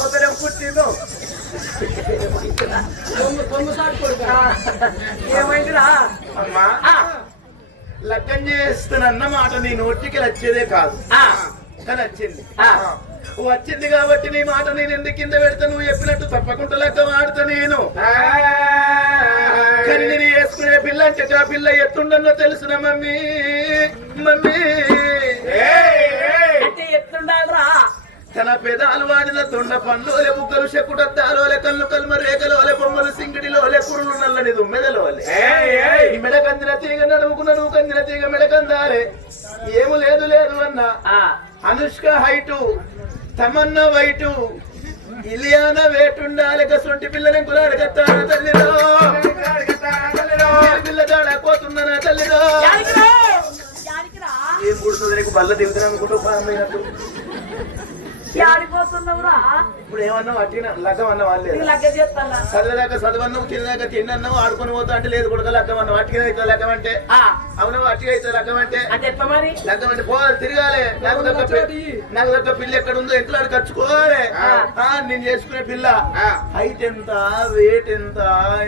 పొద్దునే పుట్టిందో ఏమైందిరా అమ్మా లగ్గం చేస్తున్న మాట నీ నోటికి వచ్చేదే కాదు కానీ వచ్చింది వచ్చింది కాబట్టి నీ మాట నేను ఎందుకు కింద పెడతా నువ్వు చెప్పినట్టు తప్పకుండా లెక్క ఆడుతా నేను కానీ నేను వేసుకునే పిల్ల అంటే ఆ పిల్ల ఎత్తుండన్నో తెలుసునా మమ్మీ మమ్మీ ఎత్తుండాలరా తన పెదాలు వాడిన తొండ పండ్లోలే బుగ్గలు చెక్కుడద్దాలోలే కళ్ళు కల్మ రేఖలోలే బొమ్మలు సింగిడిలోలే పురులు నల్లని దుమ్మెదలోలే మెడకందిన తీగ నడుముకున్న నువ్వు కందిన తీగ మెడకందాలే ఏము లేదు లేదు అన్న అనుష్క హైటు తమన్నా వైటు ఇలియానా వేటుండాలి సొంటి పిల్లని కులాడగత్తాను తల్లిలో పిల్ల దాడా పోతుందనా తల్లిలో ఏం పుడుతుంది నీకు బల్ల దిగుతున్నా అనుకుంటూ ప్రారంభమైనట్టు ఇప్పుడు ఏమన్నా అట్టిన లగ్గం అన్న వాళ్ళే చదివేదాకా చదవన్నావు తినేదాకా తిన్నావు ఆడుకొని పోతా అంటే లేదు కొడుక లగ్గం అన్న అట్టిగా అవుతుంది లగ్గం అంటే అవును అట్టిగా అవుతుంది లగ్గం అంటే లగ్గం అంటే పోవాలి తిరగాలి నాకు దగ్గర పిల్ల ఎక్కడ ఉందో ఎట్లా ఖర్చుకోవాలి నేను చేసుకునే పిల్ల హైట్ ఎంత వెయిట్ ఎంత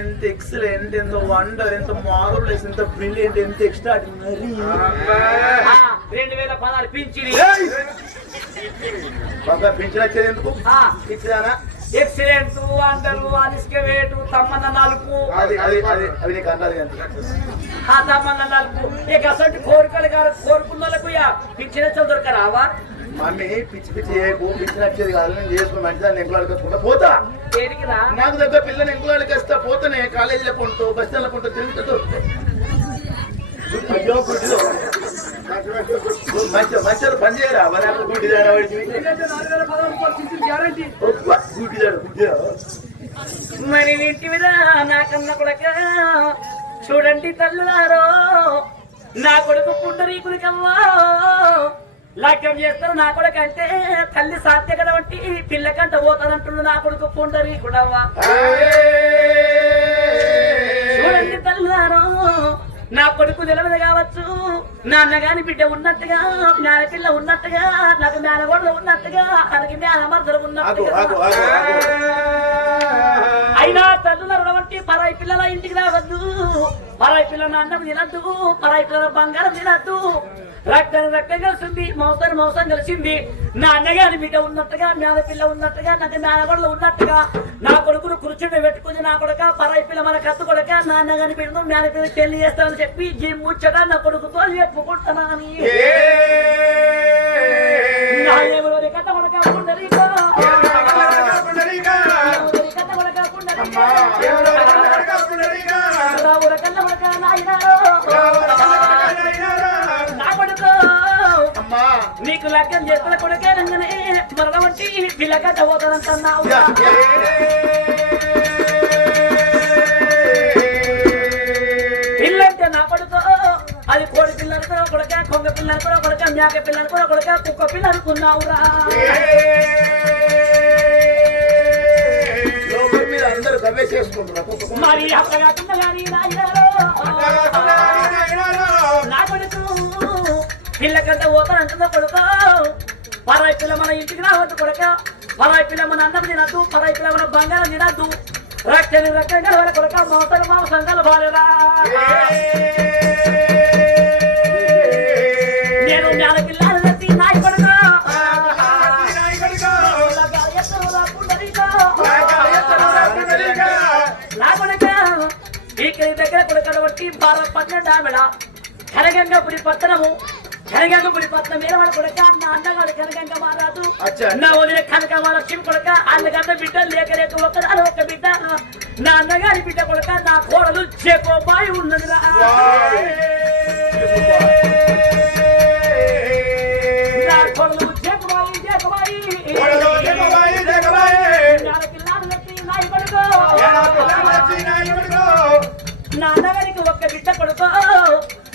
ఎంత ఎక్సలెంట్ ఎంత వండర్ ఎంత మార్వెలస్ ఎంత బ్రిలియంట్ ఎంత ఎక్స్ట్రాడినరీ 2016 పింఛని పింఛన్ వచ్చేది ఎందుకు ఇచ్చిదానా ఎక్సలెంట్ అంటారు అలిస్క వేటు తమ్మన్న నలుపు అది నీకు అన్నది ఆ తమ్మన్న నలుపు ఇక అసలు కోరికలు కోరుకున్న వాళ్ళకు పింఛన్ వచ్చే దొరకరావా మమ్మీ పిచ్చి పిచ్చి పింఛన్ వచ్చేది కాదు నేను చేసుకుని మంచిదాన్ని ఎంకులాడుకొచ్చుకుంటా పోతా నాకు దగ్గర పిల్లని ఎంకులాడికేస్తా పోతానే కాలేజీలో కొంటూ బస్ స్టాండ్లో కొంటూ తిరుగుతూ దొరుకుతాయి అయ్యో గుడ్డిలో మంచి పని చేయరా మరి ఇంటి మీద నాకన్నా కొడక చూడండి తల్లులారో నా కొడుకు పుండరీకునికమ్మా లక్ష్యం చేస్తారు నా కొడుకు అంటే తల్లి సాధ్య కదా వంటి పిల్లకంట పోతానంటుడు నా కొడుకు పుండరీకుడవ్వా చూడండి తల్లులారో నా కొడుకు నిలవదు కావచ్చు నాన్నగాని బిడ్డ ఉన్నట్టుగా జ్ఞానపిల్ల ఉన్నట్టుగా నాకు జ్ఞానగోడలు ఉన్నట్టుగా మనకి జ్ఞానమర్దలు ఉన్నట్టుగా అయినా తల్లుల వంటి పరాయి పిల్లల ఇంటికి రావద్దు పరాయి పిల్లల అన్నం తినద్దు పరాయి పిల్లల బంగారం తినద్దు రక్తం రక్తం కలిసింది మోసం మోసం కలిసింది నా అన్నగారి బిడ్డ ఉన్నట్టుగా మేనపిల్ల ఉన్నట్టుగా నాకు మేనగొడలు ఉన్నట్టుగా నా కొడుకును కూర్చుని పెట్టుకుని నా కొడుక పరాయి పిల్ల మన కత్తు కొడుక నా అన్నగారి బిడ్డను మేనపిల్ల పెళ్లి చేస్తానని చెప్పి ఈ ముచ్చట నా కొడుకుతో చెప్పుకుంటున్నాను నా ఎవరి కథ కొడక పుండరీకో కథ కొడక నీకు లగ్గం చేతుల కొడుకే రంగనే మరణ వంటి పిల్లగా చదువుతానంటున్నావు పిల్లంటే నా కొడుకు అది కోడి పిల్లలు కూడా కొడుక కొంగ పిల్లలు కూడా కొడుక మేక పిల్లలు కూడా కొడుక కుక్క పిల్ల అనుకున్నావురా మరి అక్కడ కాకుండా కానీ నా కొడుకు పిల్లకంటే పోతానంటుందో కొడుక పరాయి పిల్ల మన ఇంటికి రావద్దు కొడుక పరాయి పిల్ల మన అన్నం తినద్దు పరాయి పిల్ల మన బంగారం తినద్దు రక్తం రక్తం కలవల కొడుక మోతలు మా సంఘాలు బాలేరా నేను జ్ఞాన పిల్లలు నచ్చి నాయి కొడుక నా కొడుక ఇక్కడి దగ్గర కొడుక బట్టి 12 ఆమెడ కనగంగపురి పట్టణము కనగంగపురి పట్నం మీద వాడు కొడుక నా అన్నగాడు కనగంగ మారాదు నా వదిన కనక లక్ష్మి కొడుక అన్నగంట బిడ్డ లేక ఒక్కదాని ఒక్క బిడ్డ నా అన్నగారి బిడ్డ కొడుక నా కోడలు చేకోబాయి ఉన్నది నా కోడలు చేకోబాయి నా అన్నగారికి ఒక్క బిడ్డ కొడుకో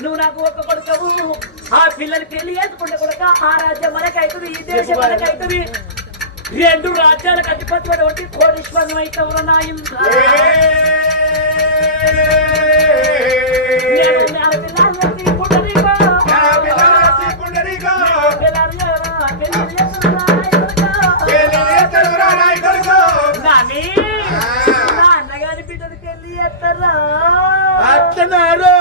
నువ్వు నాకు ఒక్క కొడుకవు ఆ పిల్లలు పెళ్లి చేసుకుంటే కొడుక ఆ రాజ్యం మనకైతుంది ఈ దేశం మనకైతుంది 2 రాజ్యాలకు అధిపతి ఒకటి కోటీశ్వరం అవుతావు నాయం అన్నాడు.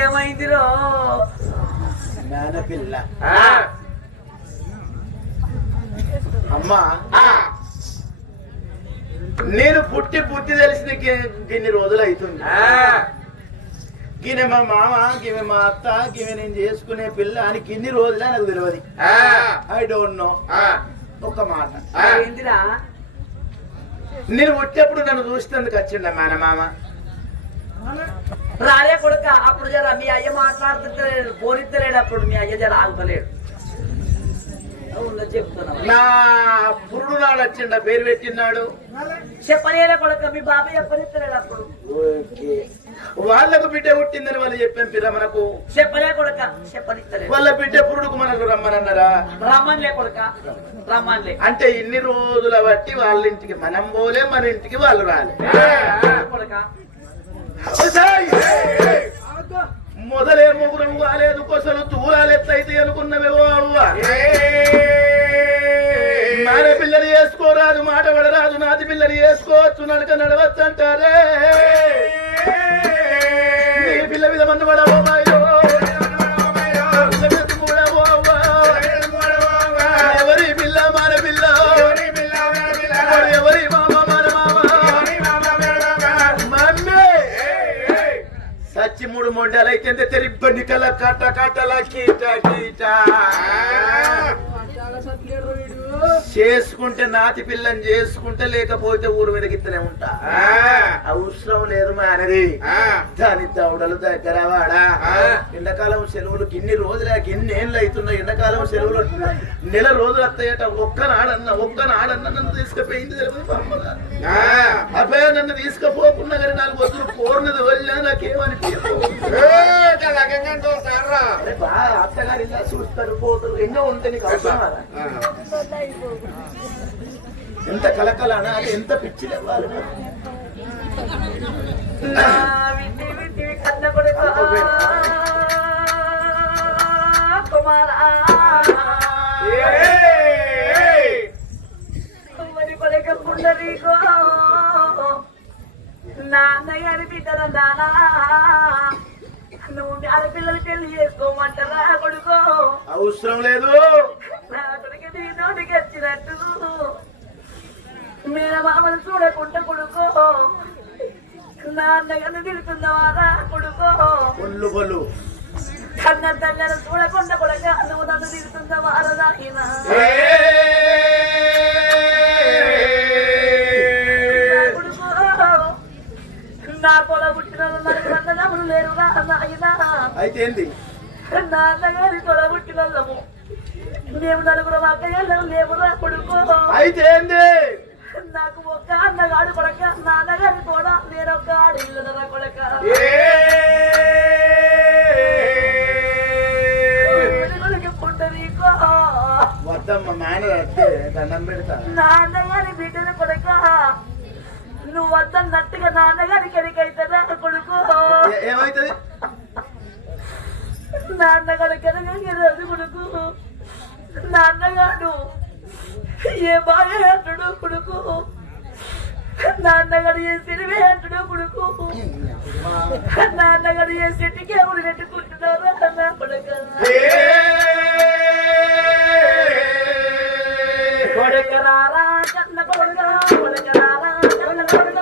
ఏమైందిరో నానపిల్ల అమ్మా, నేను పుట్టి తెలిసిన గిన్ని రోజులు అవుతుంది. గిన్నె మా మామ, గిన్నె మా అత్త, గిన్నె నేను చేసుకునే పిల్ల అని గిన్ని రోజులే నాకు తెలియదు. I don't know. ఒక మాట, ఏందిరా నేను పుట్టేప్పుడు నన్ను చూసేందుకు వచ్చిండ మామ. రాలే కొడుక. అప్పుడు జర మీ అయ్య మాట్లాడుతలేడు, పోనిత్తలేడు. అప్పుడు మీ అయ్య జర ఆగుతలేడు. చెప్తున్నా నా పురుడు నాడు వచ్చిండ, పేరు పెట్టినాడు. చెప్పలేదా కొడుక? మీ బాబాయ్ చెప్పనిత్తలేడు అప్పుడు. వాళ్ళకు బిడ్డ పుట్టిందని వాళ్ళు చెప్పాను పిల్ల మనకు. చెప్పలే కొడుక, చెప్పనిత్తలేదు. వాళ్ళ బిడ్డ పురుడుకు మనకు రమ్మనన్నారా? రమ్మన్లే కొడుక, రమ్మన్లే. అంటే ఇన్ని రోజుల బట్టి వాళ్ళ ఇంటికి మనం పోలే, మన ఇంటికి వాళ్ళు రాలే. కొడుక మొదలే ముగ్గురం కాలేదు, కొసలు దూరాలు ఎట్లయితే అనుకున్నవేవో అవ్వ. మన పిల్లని వేసుకోరాదు, మాట పడరాదు, నాది పిల్లని వేసుకోవచ్చు, నడక నడవచ్చు అంటారే. నీ పిల్ల మీద మందు పడవో ఎవరి పిల్ల మన పిల్ల, ఎవరి మామ మన మామ. సచ్చి 3 మొండాలు అయితే తెరిబ్బని కల కట్ట కట్టల కీట కీట చేసుకుంటే నాతి పిల్లని చేసుకుంటే, లేకపోతే ఊరు మీద గిత్తనే ఉంటా. అవసరం లేదు మా అనేది. దాని దౌడలు దగ్గర వాడా. ఎండాకాలం సెలవులు గిన్ని రోజులే, గిన్ని ఏళ్ళు అవుతున్నాయి. ఎండాకాలం సెలవులు నెల రోజులు వస్తాయట. ఒక్కనాడన్న నన్ను తీసుకుపోయింది తెలియదు. అబ్బాయి నన్ను తీసుకుపోకున్నా కానీ 4 రోజులు పోర్నది వెళ్ళినా నాకేమని అత్తగారు ఇలా చూస్తారు, పోతారు, ఎన్నో ఉంటాయి. నీకు అవసరమా? ఎంత కలకల అనాలి, ఎంత పిచ్చి లేవాలి. కన్న కొడుక కుమారా, మరి కొడుక పుండరీకో నాన్నగారి బిడ్డల నానా, నువ్వు ఆడపిల్లలు పెళ్లి చేసుకోమంటారా కొడుకో? అవసరం లేదు. నా కొడుకు నీ నోటికి వచ్చినట్టు మీర మామలు చూడకుండా కొడుకో, నాన్నగారిని తిడుతున్నవారా కొడుకో? పొల్లు కన్న తల్లిని చూడకుండా కొడుక నువ్వు నన్ను తిడుతున్నవారా నాయనా? నా పొల పుట్టిన నన్ను లేరు నాయనా. అయితే ఏంది? నాన్నగారి పొల పుట్టినము మేము 4 అక్కయ్యలు లేవురా కొడుకో. అయితే ఏంది? నాకు ఒక్క అన్నగాడు కొడక, నాన్నగారి కూడా నేనొక్క ఆడపిల్లరా కొడక. పుట్టరీకో వద్దమ్మ మేనర్ అంటే దండం పెడతా. నాన్నగారి బిడ్డను కొడక, నువ్వు వద్దన్నట్టుగా నాన్నగారికి ఎరికైతుందా కొడుకు? ఏమైతుంది? నాన్నగారు కెరగదు కొడుకు. నాన్నగాడు ఏ బాగా అంటుడు కొడుకు, నాన్నగారు ఏ సిరివే అంటుడు కొడుకు, నాన్నగారు ఏ చెట్టుకి ఎవరు పెట్టుకుంటున్నారా నా కొడుకు? కొడుకరారా కన్న కొడుక, కొడుకరారా కన్న కొడుక,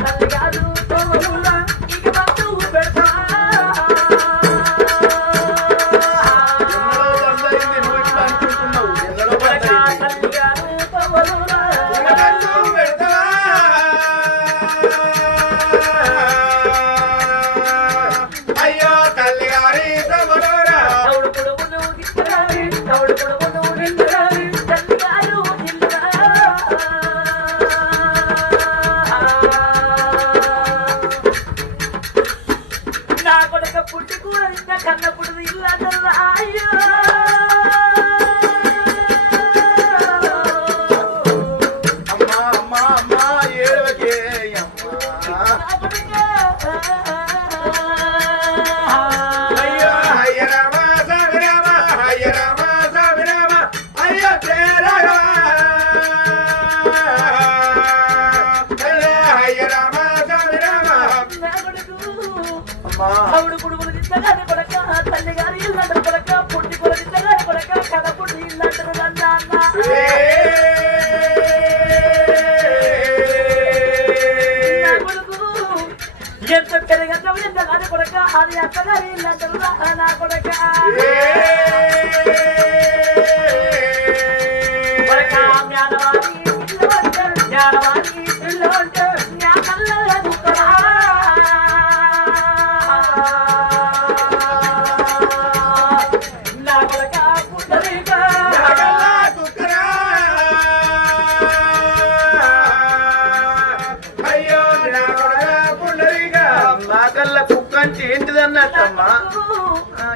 తల్లిగారు ఇక బంధువు పెడతా బిడ్డ కన్నప్పుడు ఇల్లంటారా అయ్యో అవుడు పుడుగులు తిట్టగానే కొడక తల్లి గారి ఇల్లంటారు కొడక పుట్టి కూడా తిట్టగానే కొడక కనపుడు ఇల్లంటారు నాన్న ఎంత పెరగంటావు ఎంత కాదు కొడక అది అత్తగారి ఇల్లంటారు నా కొడక కొడక జ్ఞానవాణి ఇల్లు అంటారు జ్ఞానవాణి ఇల్లు అంటారు జ్ఞానంలో ఏంటిదన్నట్టమ్మా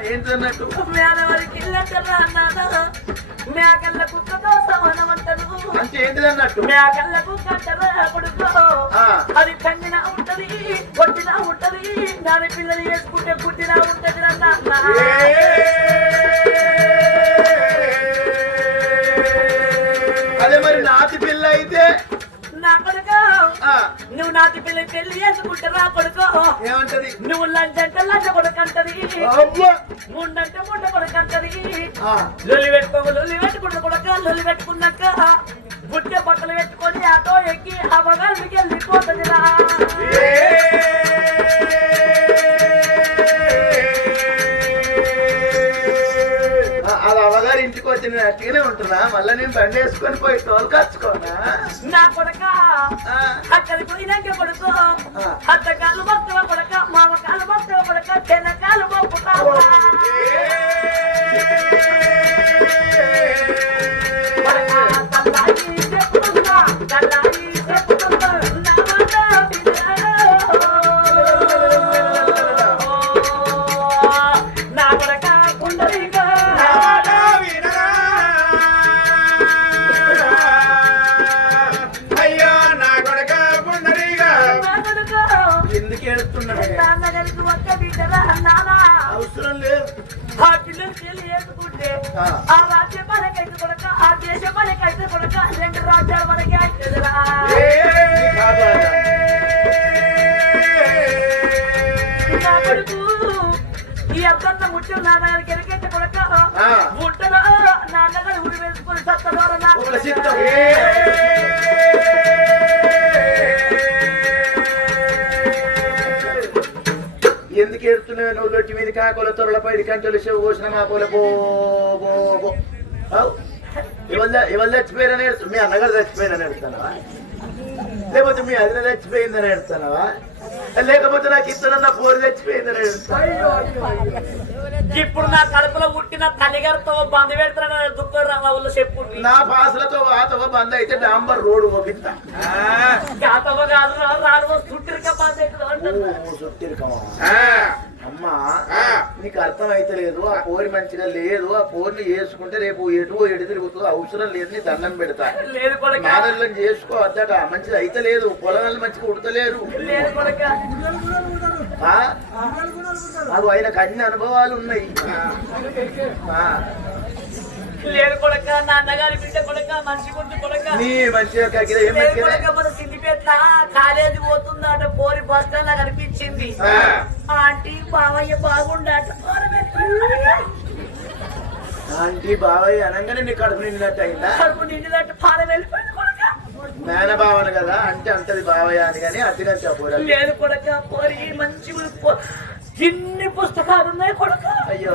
ఏంటిదన్నట్టు మేనవారికి ఇల్లంటారా అన్నాను మేకల్ల కుక్కతో సమానమంటారు అంటే ఏంటిదన్నట్టు మేకల్ల కుక్క అంటారా కొడుకో అది కందినా ఉంటది కొట్టినా ఉంటది దాని పిల్లలు వేసుకుంటే పుట్టినా ఉంటది అన్న అదే మరి నాతి పిల్ల అయితే నా కొడుక నువ్వు నాతి పిల్ల పెళ్లి చేసుకుంటారా కొడుకో ఏమంటది నువ్వు లంచంటే లంచ కొడుకంటది ముండంటే ముండ కొడుకంటది లొల్లి పెట్టుకుంటా కొడుక లొల్లి పెట్టుకున్నాక బుట్టె బట్టలు పెట్టుకొని ఆటో ఎక్కి ఆ మగాళ్ళకి వెళ్ళిపోతుంది అది అవగారు ఇంటికి వచ్చి నేను అట్టిగానే ఉంటున్నా మళ్ళీ నేను బండి వేసుకొని పోయి తోలు కచ్చుకోనా నా కొడక అక్కడికి పోయినాక కొడుకు అత్త కాళ్ళు మొత్తవ కొడక మామ కాళ్ళు మొత్తవ కొడక చిన్న కాళ్ళు మొప్పుతావు నా కొడక పుండరీగా అవసరం లేదు ఆ పిల్లలు పెళ్లి చేసుకుంటే ఆ రాజ్యం మనకైతే కొడక ఆ దేశం మనకైతే కొడక రెండు రాజ్యాలు మనకి అవుతుందిరా నా కొడుకు ఈ అబ్బంత ముచ్చు నా దగ్గరికి ఎనకైతే కొడక గుట్టలో నాన్నగారు ఉరి వేసుకొని సత్తదోర నాకు ఎందుకు ఎడుతున్నావు నువ్వు లొట్టి మీద కాకుల త్వరల పైడి కంటలు చెవు కోసిన మా పోలే బో ఇవాళ చచ్చిపోయారని ఎడుతు మీ అన్నగారు చచ్చిపోయారని ఎడుతున్నావా లేకపోతే మీ అదిన చచ్చిపోయిందని ఎడుతున్నావా లేకపోతే నాకు ఇద్దరన్న పోరు చచ్చిపోయిందని ఎడుతున్నా ఇప్పుడు నా కడుపులో పుట్టిన తల్లిగారితో బంద్ పెడతానని దుఃఖం రావాళ్ళు చెప్పు నా పాసలతో వాతవ బంద్ అయితే డాంబర్ రోడ్డు పోపిస్తా కాతవ కాదు రాను చుట్టిరిక బంద్ చుట్టిరికమా అమ్మా నీకు అర్థం అయితే లేదు ఆ పోరి మంచిగా లేదు ఆ పోరిని చేసుకుంటే రేపు ఎటు ఎటు తిరుగుతుందో అవసరం లేదు నీ దండం పెడతా మేనల్ని చేసుకో అద్దట మంచిగా అయితే లేదు పొలాలు మంచిగా ఉడతలేరు అవి ఆయనకు అన్ని అనుభవాలు ఉన్నాయి లేదు కొడక నాన్నగారి బిడ్డ కొడక మంచి గుర్తు కొడక నీ మంచిగా మన సిద్దిపేట కాలేజీ పోతుందట పోరి బస్ స్టాండ్ నాకు అనిపించింది ఆంటీ బావయ్య బాగుండట ఆంటీ బావయ్య అనగానే నీ కడుపు నిండినట్టు అయిందా కడుపు నిండినట్టు పాలు వెళ్ళిపోయింది కొడక మేనబావను కదా అంటే అంటది బావయ్య అని కానీ అతిగా చెప్పు లేదు కొడక పోరి మంచి ఇన్ని పుస్తకాలు ఉన్నాయి కొడక అయ్యో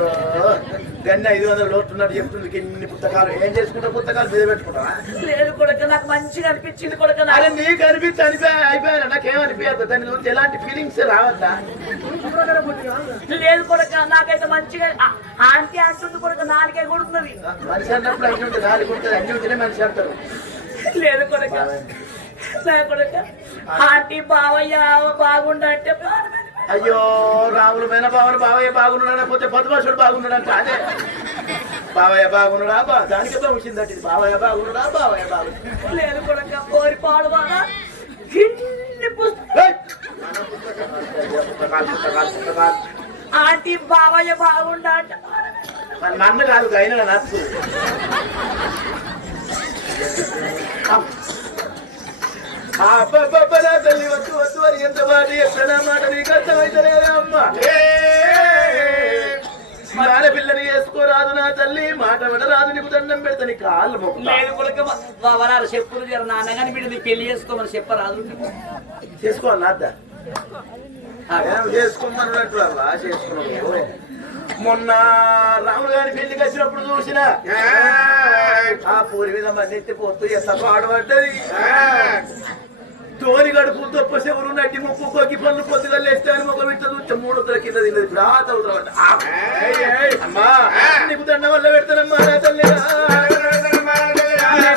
గన్ని 500 లోటున్నట్టు చెప్తుంది ఇన్ని పుస్తకాలు ఏం చేసుకుంటా పుస్తకాలు మీద పెట్టుకుంటా లేదు కొడక నాకు మంచిగా అనిపించింది కొడక అదే నీకు అనిపించి అయిపోయాను నాకేమనిపించదు దాని నుంచి ఎలాంటి ఫీలింగ్స్ రావద్దా లేదు కొడక నాకైతే మంచిగా ఆంటీ అంటుంది కొడక నాలుగే కొడుతున్నది మనిషి అన్నప్పుడు అన్ని ఉంటుంది నాలుగు ఉంటుంది అన్ని ఉంటేనే మనిషి అంటారు లేదు కొడక నా కొడక ఆంటీ బావయ్య బాగుండంటే అయ్యో రాములు పైన బావయ్య బాగున్నాడా పోతే బద్మాషుడు బాగున్నాడంట అదే బావయ్య బాగున్నాడా దానికి వచ్చిందట బావయ్య బాగున్నాడా బావయ్య బాగున్నాడు లేదు కొడుక కోరి పాడువాడా ఆంటీ బావయ్య బాగుండా అంట నన్ను కాదు అయినా నచ్చు తల్లి వద్దు వద్దు అని ఎంత బాధ ఎక్కడ మాట నీకు అర్థమైతలేదా అమ్మా ఆడపిల్లని చేసుకోరాదు నా తల్లి మాట విడరాదు నీకు దండం పెడతా నీ కాళ్ళు లేదు కొడుక వరాలు చెప్పులు జర నాన్నగాని బిడ్డ పెళ్లి చేసుకోమని చెప్పరాదు చేసుకోవాలి నాద్దా చేసుకోమన్నట్టు చేసుకున్నావు మొన్న రాములు గారి పెళ్లికి వచ్చినప్పుడు చూసిన ఆ పూరి మీద మంది ఎత్తిపోతూ ఎంత పాడబడ్డది తోని గడుపు తొప్ప చెవులు నట్టి ముక్కు కొక్కి పళ్ళు పొద్దుగా లేస్తే అని మొక్క వింట చూస్తే 3 కింద తిన్నది ఇప్పుడు ఆ తవ్వుతామంట అమ్మా నీకు దండ వల్ల పెడతానమ్మా నా తల్లి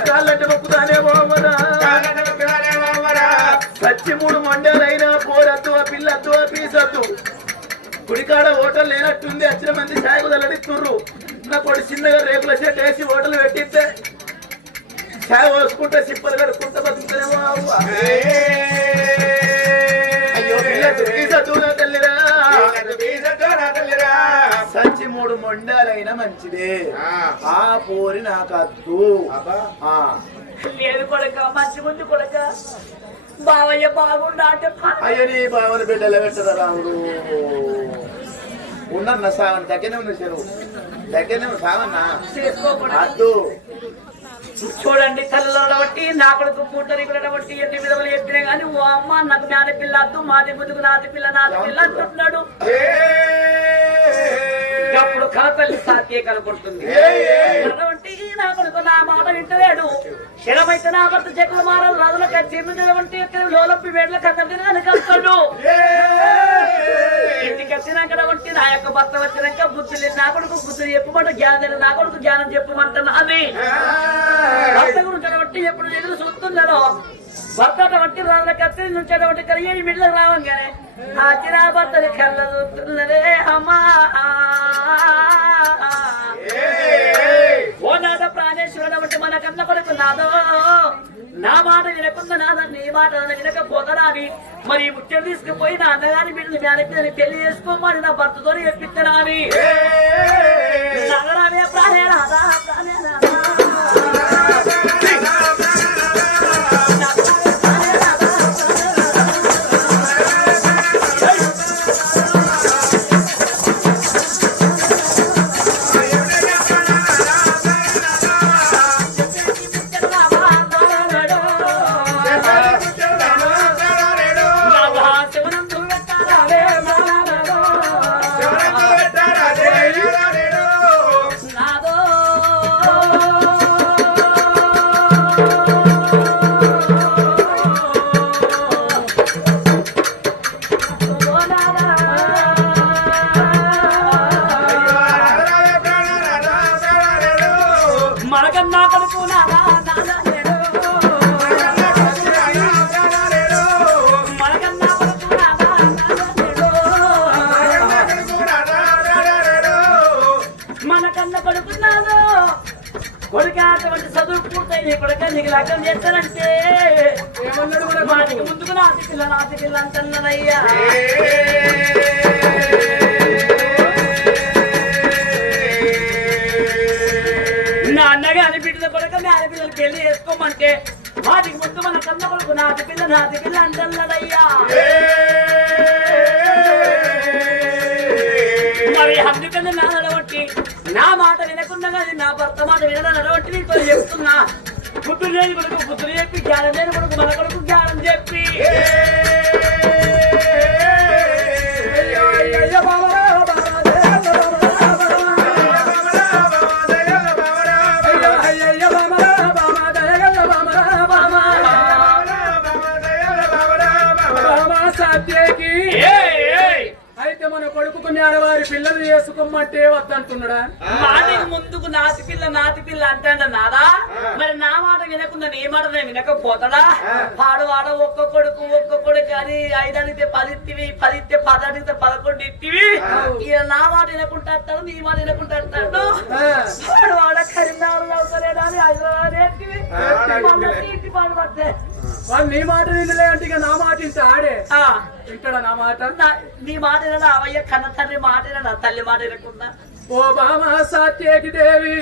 కాళ్ళంటే మొక్కుతానే పోమరా సచ్చి 3 మండలైనా పోరద్దు ఆ పిల్లద్దు ఆ పీసద్దు గుడికాడ హోటల్ లేనట్టుంది వచ్చిన మంది సాగు తల్లడిస్తుర్రు నా కొడు చిన్నగా రేకుల షెట్ వేసి హోటల్ పెట్టిస్తే చాయ్ పోసుకుంటే సిప్పలు కడుక్కుంటే బతుకుతానేమో అయ్యో తల్లిరా సచ్చి 3 మొండాలైనా మంచిదే ఆ పోరి నాకద్దు లేదు కొడుక మంచి ముందు కొడుక బావయ్య బాగుండా అంటే అయ్యో నీ బావని బిడ్డలు పెట్టదా రాముడు ఉన్న సావన్ దగ్గరనే ఉంది చెరువు దగ్గరనే సావన్నా చేసుకోకూడదు అద్దు చూడండి కళ్ళలో బట్టి నా కొడుకు పూటరికుల బట్టి ఎన్ని విధములు ఎత్తినా గానీ ఓ అమ్మ నాకు నాది పిల్ల అద్దు మాది ముందుకు నాది పిల్ల అంటున్నాడు అప్పుడు కళతల్లి సాధ్యే కనుకుంటుంది నా కొడుకు నా మాట వింటలేడు శరమైతే నా భర్త చెక్కులు మారాలి రాజులకు చిన్నటువంటి లోలప్పి వేడ్ల కథలు కనుకొస్తాడు ఇంటికి వచ్చినాక వంటి నా యొక్క భర్త వచ్చినాక బుద్ధి లేదు నా కొడుకు బుద్ధి చెప్పమంట జ్ఞానం నా కొడుకు జ్ఞానం చెప్పమంటున్నా అని భర్త గురించి కాబట్టి ఎప్పుడు ఎదురు చూస్తున్నాడో భర్త వంటి రాజుల కత్తి నుంచి కలిగి మిడ్లకు రావంగానే ఆ చిన్న భర్తని కళ్ళ చూస్తున్నదే అమ్మా ఓ నాద ప్రాణేశ్వరుడు అంటే మన కన్న కొడుకు నాదో నా మాట వినకుండా నాన్న నీ మాట వినకపోతానా అని మరి ముచ్చట తీసుకుపోయి నా అన్నగాని బిడ్డలు మేనపిల్లని పెళ్లి చేసుకోమని నా భర్తతో చెప్పిస్తానా అని నగరానే ప్రాణే నాదా ప్రాణే నాదా చదువు పూర్తయి కొడుక నీకు లగ్గం చేస్తానంటే మాటికి ముందుకు నాటి పిల్ల అంటున్నానయ్యా నా అన్నగారి బిడ్డల కొడుక నాది పిల్లలు పెళ్లి చేసుకోమంటే వాటికి ముందు మన కన్న కొడుకు నాటి పిల్ల అంటున్నాడయ్యా మరి అందుకని నా నడవట్టి నా మాట వినకుండా నా భర్త మాట వినడా నడవట్టి నీతో చెప్తున్నా బుద్ధులు లేని కొడుకు బుద్ధులు చెప్పి జ్ఞానం లేని కొడుకు మన కొడుకు జ్ఞానం చెప్పి అయితే మన కొడుకు కొడుకు ఆడవారి పిల్లలు చేసుకోమంటే వద్దంటున్నాడా? మాటకి ముందుకు నాతి పిల్ల అంటాడు నాదా. మరి నా మాట వినకుండా నీ మాట నేను వినకపోతాడా? పాడువాడ ఒక్క కొడుకు అని 5 అడిగితే 10 ఇత్తివి, 10 ఇస్తే 10 అడిగితే 11 ఇత్తివి. ఇక నా మాట వినకుంటాడు, నీ మాట వినకుంటాడు. పాడువాడ కరీంనగర్ అవుతారేడా అని హైదరాబాద్ ఎత్తివి. ఇంటి పాడు పడితే వాళ్ళు నీ మాట వినలే అంటే ఇక నా మాట ఇంత ఆడే వింటాడా? నా మాట నీ మాట వినడా? అవయ్య కన్న తండ్రి మాట వినడా? తల్లి మాట వినకుండా ఓ బామా సాత్యేకి దేవి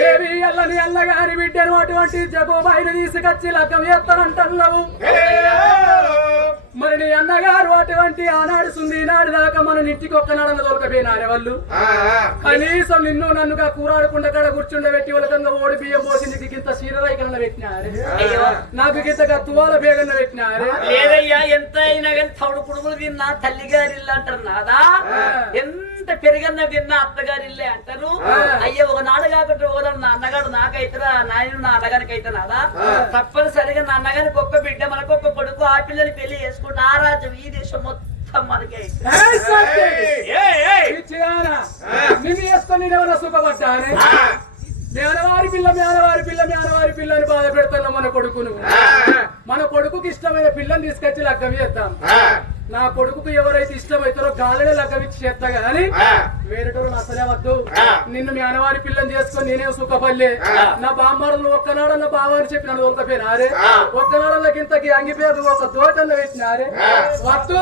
దేవి అల్లని అల్లగాని బిడ్డను అటువంటి జగోబాయిని తీసుకొచ్చి లగ్గం చేస్తానంటున్నావు. మరి నీ అన్నగారు అటువంటి ఆనాడు సుంది నాడు దాకా మన ఇంటికి ఒక్కనాడన్న దొరకపోయినారే వాళ్ళు. కనీసం నిన్ను నన్నుగా కూరాడకుండా కాడ కూర్చుండబెట్టి వాళ్ళకంగా ఓడి బియ్యం పోసి నీకు ఇంత చీరరైకన్న పెట్టినారే, నాకు ఇంతగా తువాల బేగన్న పెట్టినారే. లేదయ్యా, ఎంత అయినా కానీ తౌడు కుడుములు తిన్నా తల్లిగారి ఇల్లు అంటారు నాదా. ఎంత పెరిగన్న తిన్నా అత్తగారి ఇల్లే అంటారు. అయ్యా ఒకనాడు కాకుండా ఒకనాడు నా అన్నగాడు నాకైతేరా, నాయన నా అన్నగారికి అయితే నాదా. తప్పనిసరిగా నా అన్నగారికి ఒక్క బిడ్డ, మనకు ఒక్క కొడుకు, ఆ పిల్లని పెళ్లి చేసుకుంటే ఆ రాజ్యం ఈ దేశం మొత్తం మనకే. నిన్ను వేసుకొని నేనేమన్నా సుఖపడ్డానే? మేనవారి పిల్ల అని బాధ పెడుతున్నాం మన కొడుకును. మన కొడుకుకి ఇష్టమైన పిల్లని తీసుకొచ్చి లగ్గం చేద్దాం. నా కొడుకుకు ఎవరైతే ఇష్టమైతారో గాలినే లగ్గం ఇచ్చి చేస్తా గాని వేరేటోళ్ళు అసలే వద్దు. నిన్ను మీ అనవారి పిల్లని చేసుకొని నేనే సుఖపల్లే. నా బామ్మడులు ఒక్కనాడన్న బావని చెప్పి నన్ను దొరకపోయినారే, ఒక్కనాడన్నకి ఇంతకి అంగిపోయారు ఒక దోటన్న పెట్టినారే. వద్దు,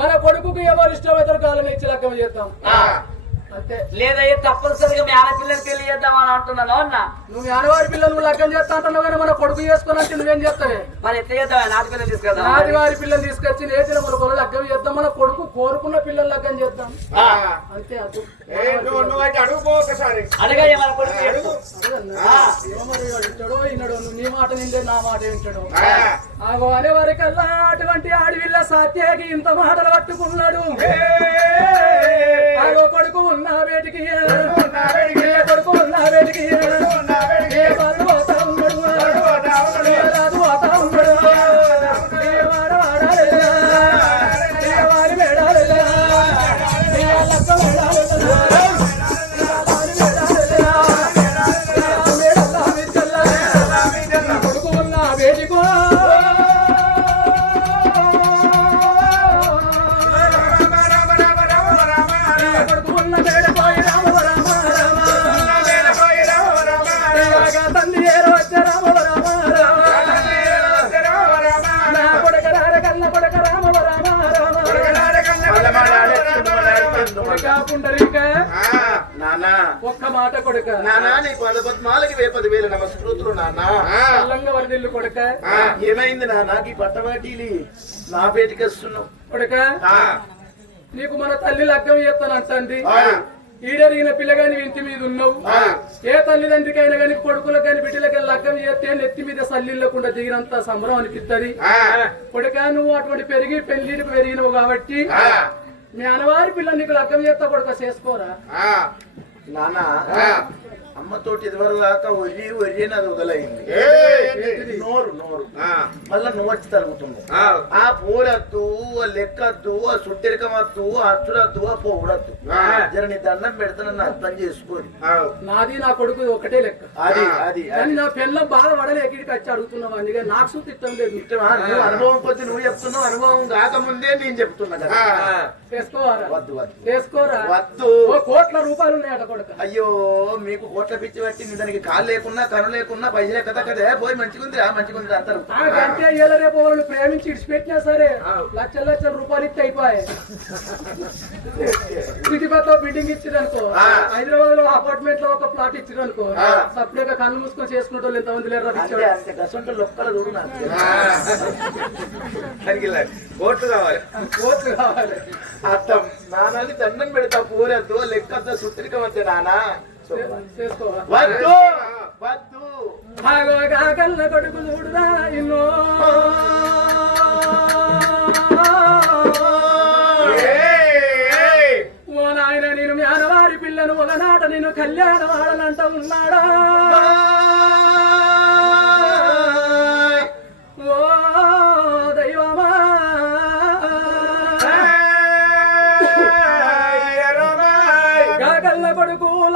మన కొడుకుకు ఎవరు ఇష్టమైతారో గాలిని ఇచ్చి లగ్గం చేద్దాం. లేదయ్యా, తప్పనిసరిగా మీ ఆడపిల్లని పెళ్లి చేద్దామని అంటున్నాను అన్న. నువ్వు ఆడవారి పిల్లలు లగ్గం చేస్తా అంటున్నావు కానీ మన కొడుకు చేసుకోనంటే నువ్వేం చేస్తావే? మరి ఎట్లా చేద్దాం? నాటి పిల్లలు తీసుకెళ్దాం. ఆదివారి పిల్లలు తీసుకొచ్చి నేతిన మన కొడుకు లగ్గం చేద్దాం. మన కొడుకు కోరుకున్న పిల్లలు లగ్గం చేద్దాం. అంతే. అటు అడగయ్యా మన కొడుకు వింటాడో విన్నాడు. నువ్వు నీ మాట నిండే నా మాట వింటాడు. ఆగో అనే వారికల్లా అటువంటి ఆడవిల్ల సాత్యాగి ఇంత మాటలు పట్టుకున్నాడు. ఆగో కొడుకు ఉన్న వేటికి కొడుకు ఉన్న వేటికి వాళ్ళు పోతా ఉన్నాడు, రాదు పోతా ఉన్నాడు. వారి మేడాలి లక్క మేడాలి కొడుకు ఉన్న వేటికో ఒక్క మాట కొడుక. నానా నీకు 10,000 నమస్కృతులు నానా. వరదిల్లు కొడుక. ఏమైంది నాకి పట్టవాటీలి నా పేటికి వస్తున్నావు కొడుక? నీకు మన తల్లి లగ్గం చేస్తానంటుంది. ఈడరిగిన పిల్లగాని ఇంటి మీద ఉన్నావు. ఏ తల్లిదండ్రికైనా కానీ కొడుకులకు కానీ బిడ్డలకి లగ్గం చేస్తే నెత్తి మీద సల్లిల్లకుండా దిగినంత సంబరం అనిపిస్తుంది. కొడుక నువ్వు అటువంటి పెళ్లికి పెరిగినవు కాబట్టి మీ అనవారి పిల్లలు నీకు లగ్గం చేస్తా కొడుక, చేసుకోరా. నానా అమ్మతోటి ఇదివరకు దాకా ఒర్రి అది వదలైంది. నోరు మళ్ళా నువ్వు వచ్చి తరుగుతున్నావు. ఆ పూరద్దు, ఆ లెక్కద్దు, ఆ సుట్టెరికమద్దు, ఆ అచ్చురద్దు, ఆ పోవుడద్దు. జర నీ దండం పెడతానని అర్థం చేసుకోని. నాది నా కొడుకు ఒకటే లెక్క. అది కానీ నా పిల్లలు బాగా పడలే ఎక్కడికి వచ్చి అడుగుతున్నావు. అందుకే నాకు సూట్ ఇష్టం లేదు. నువ్వు అనుభవం కొద్ది నువ్వు చెప్తున్నావు, అనుభవం కాకముందే నేను చెప్తున్నా కదా. చేసుకోరా? వద్దు చేసుకోరా? వద్దు. కోట్ల రూపాయలు ఉన్నాయట కొడుక. అయ్యో మీకు కోట్ల పిచ్చి పట్టి దానికి కాలు లేకున్నా కను లేకున్నా పైసలే కదా కదా పోయి మంచిగుందిరా అంటారు. అంటే రేపు వాళ్ళని ప్రేమించి ఇడిచిపెట్టినా సరే లక్షల రూపాయలు ఇచ్చి అయిపోయాయి. సిటీపేటలో బిల్డింగ్ ఇచ్చిరనుకో, హైదరాబాద్ లో అపార్ట్మెంట్ లో ఒక ప్లాట్ ఇచ్చిరనుకో, సపరేట్ గా కళ్ళు మూసుకొని చేసుకునే వాళ్ళు ఎంతమంది లేరు. లొక్కలు చూడు కోట్లు కావాలి. అర్థం నాన్నని దండం పెడతా పూరద్దు లెక్కద్దు సుత్రికం అంతే నానా. కళ్ళ కొడుకు చూడుదా ఇన్నో ఓ నాయన నేను మీ ఆనవారి పిల్లను ఒకనాట నేను కళ్యాణ వాడనంట ఉన్నాడా. ఓ దైవమా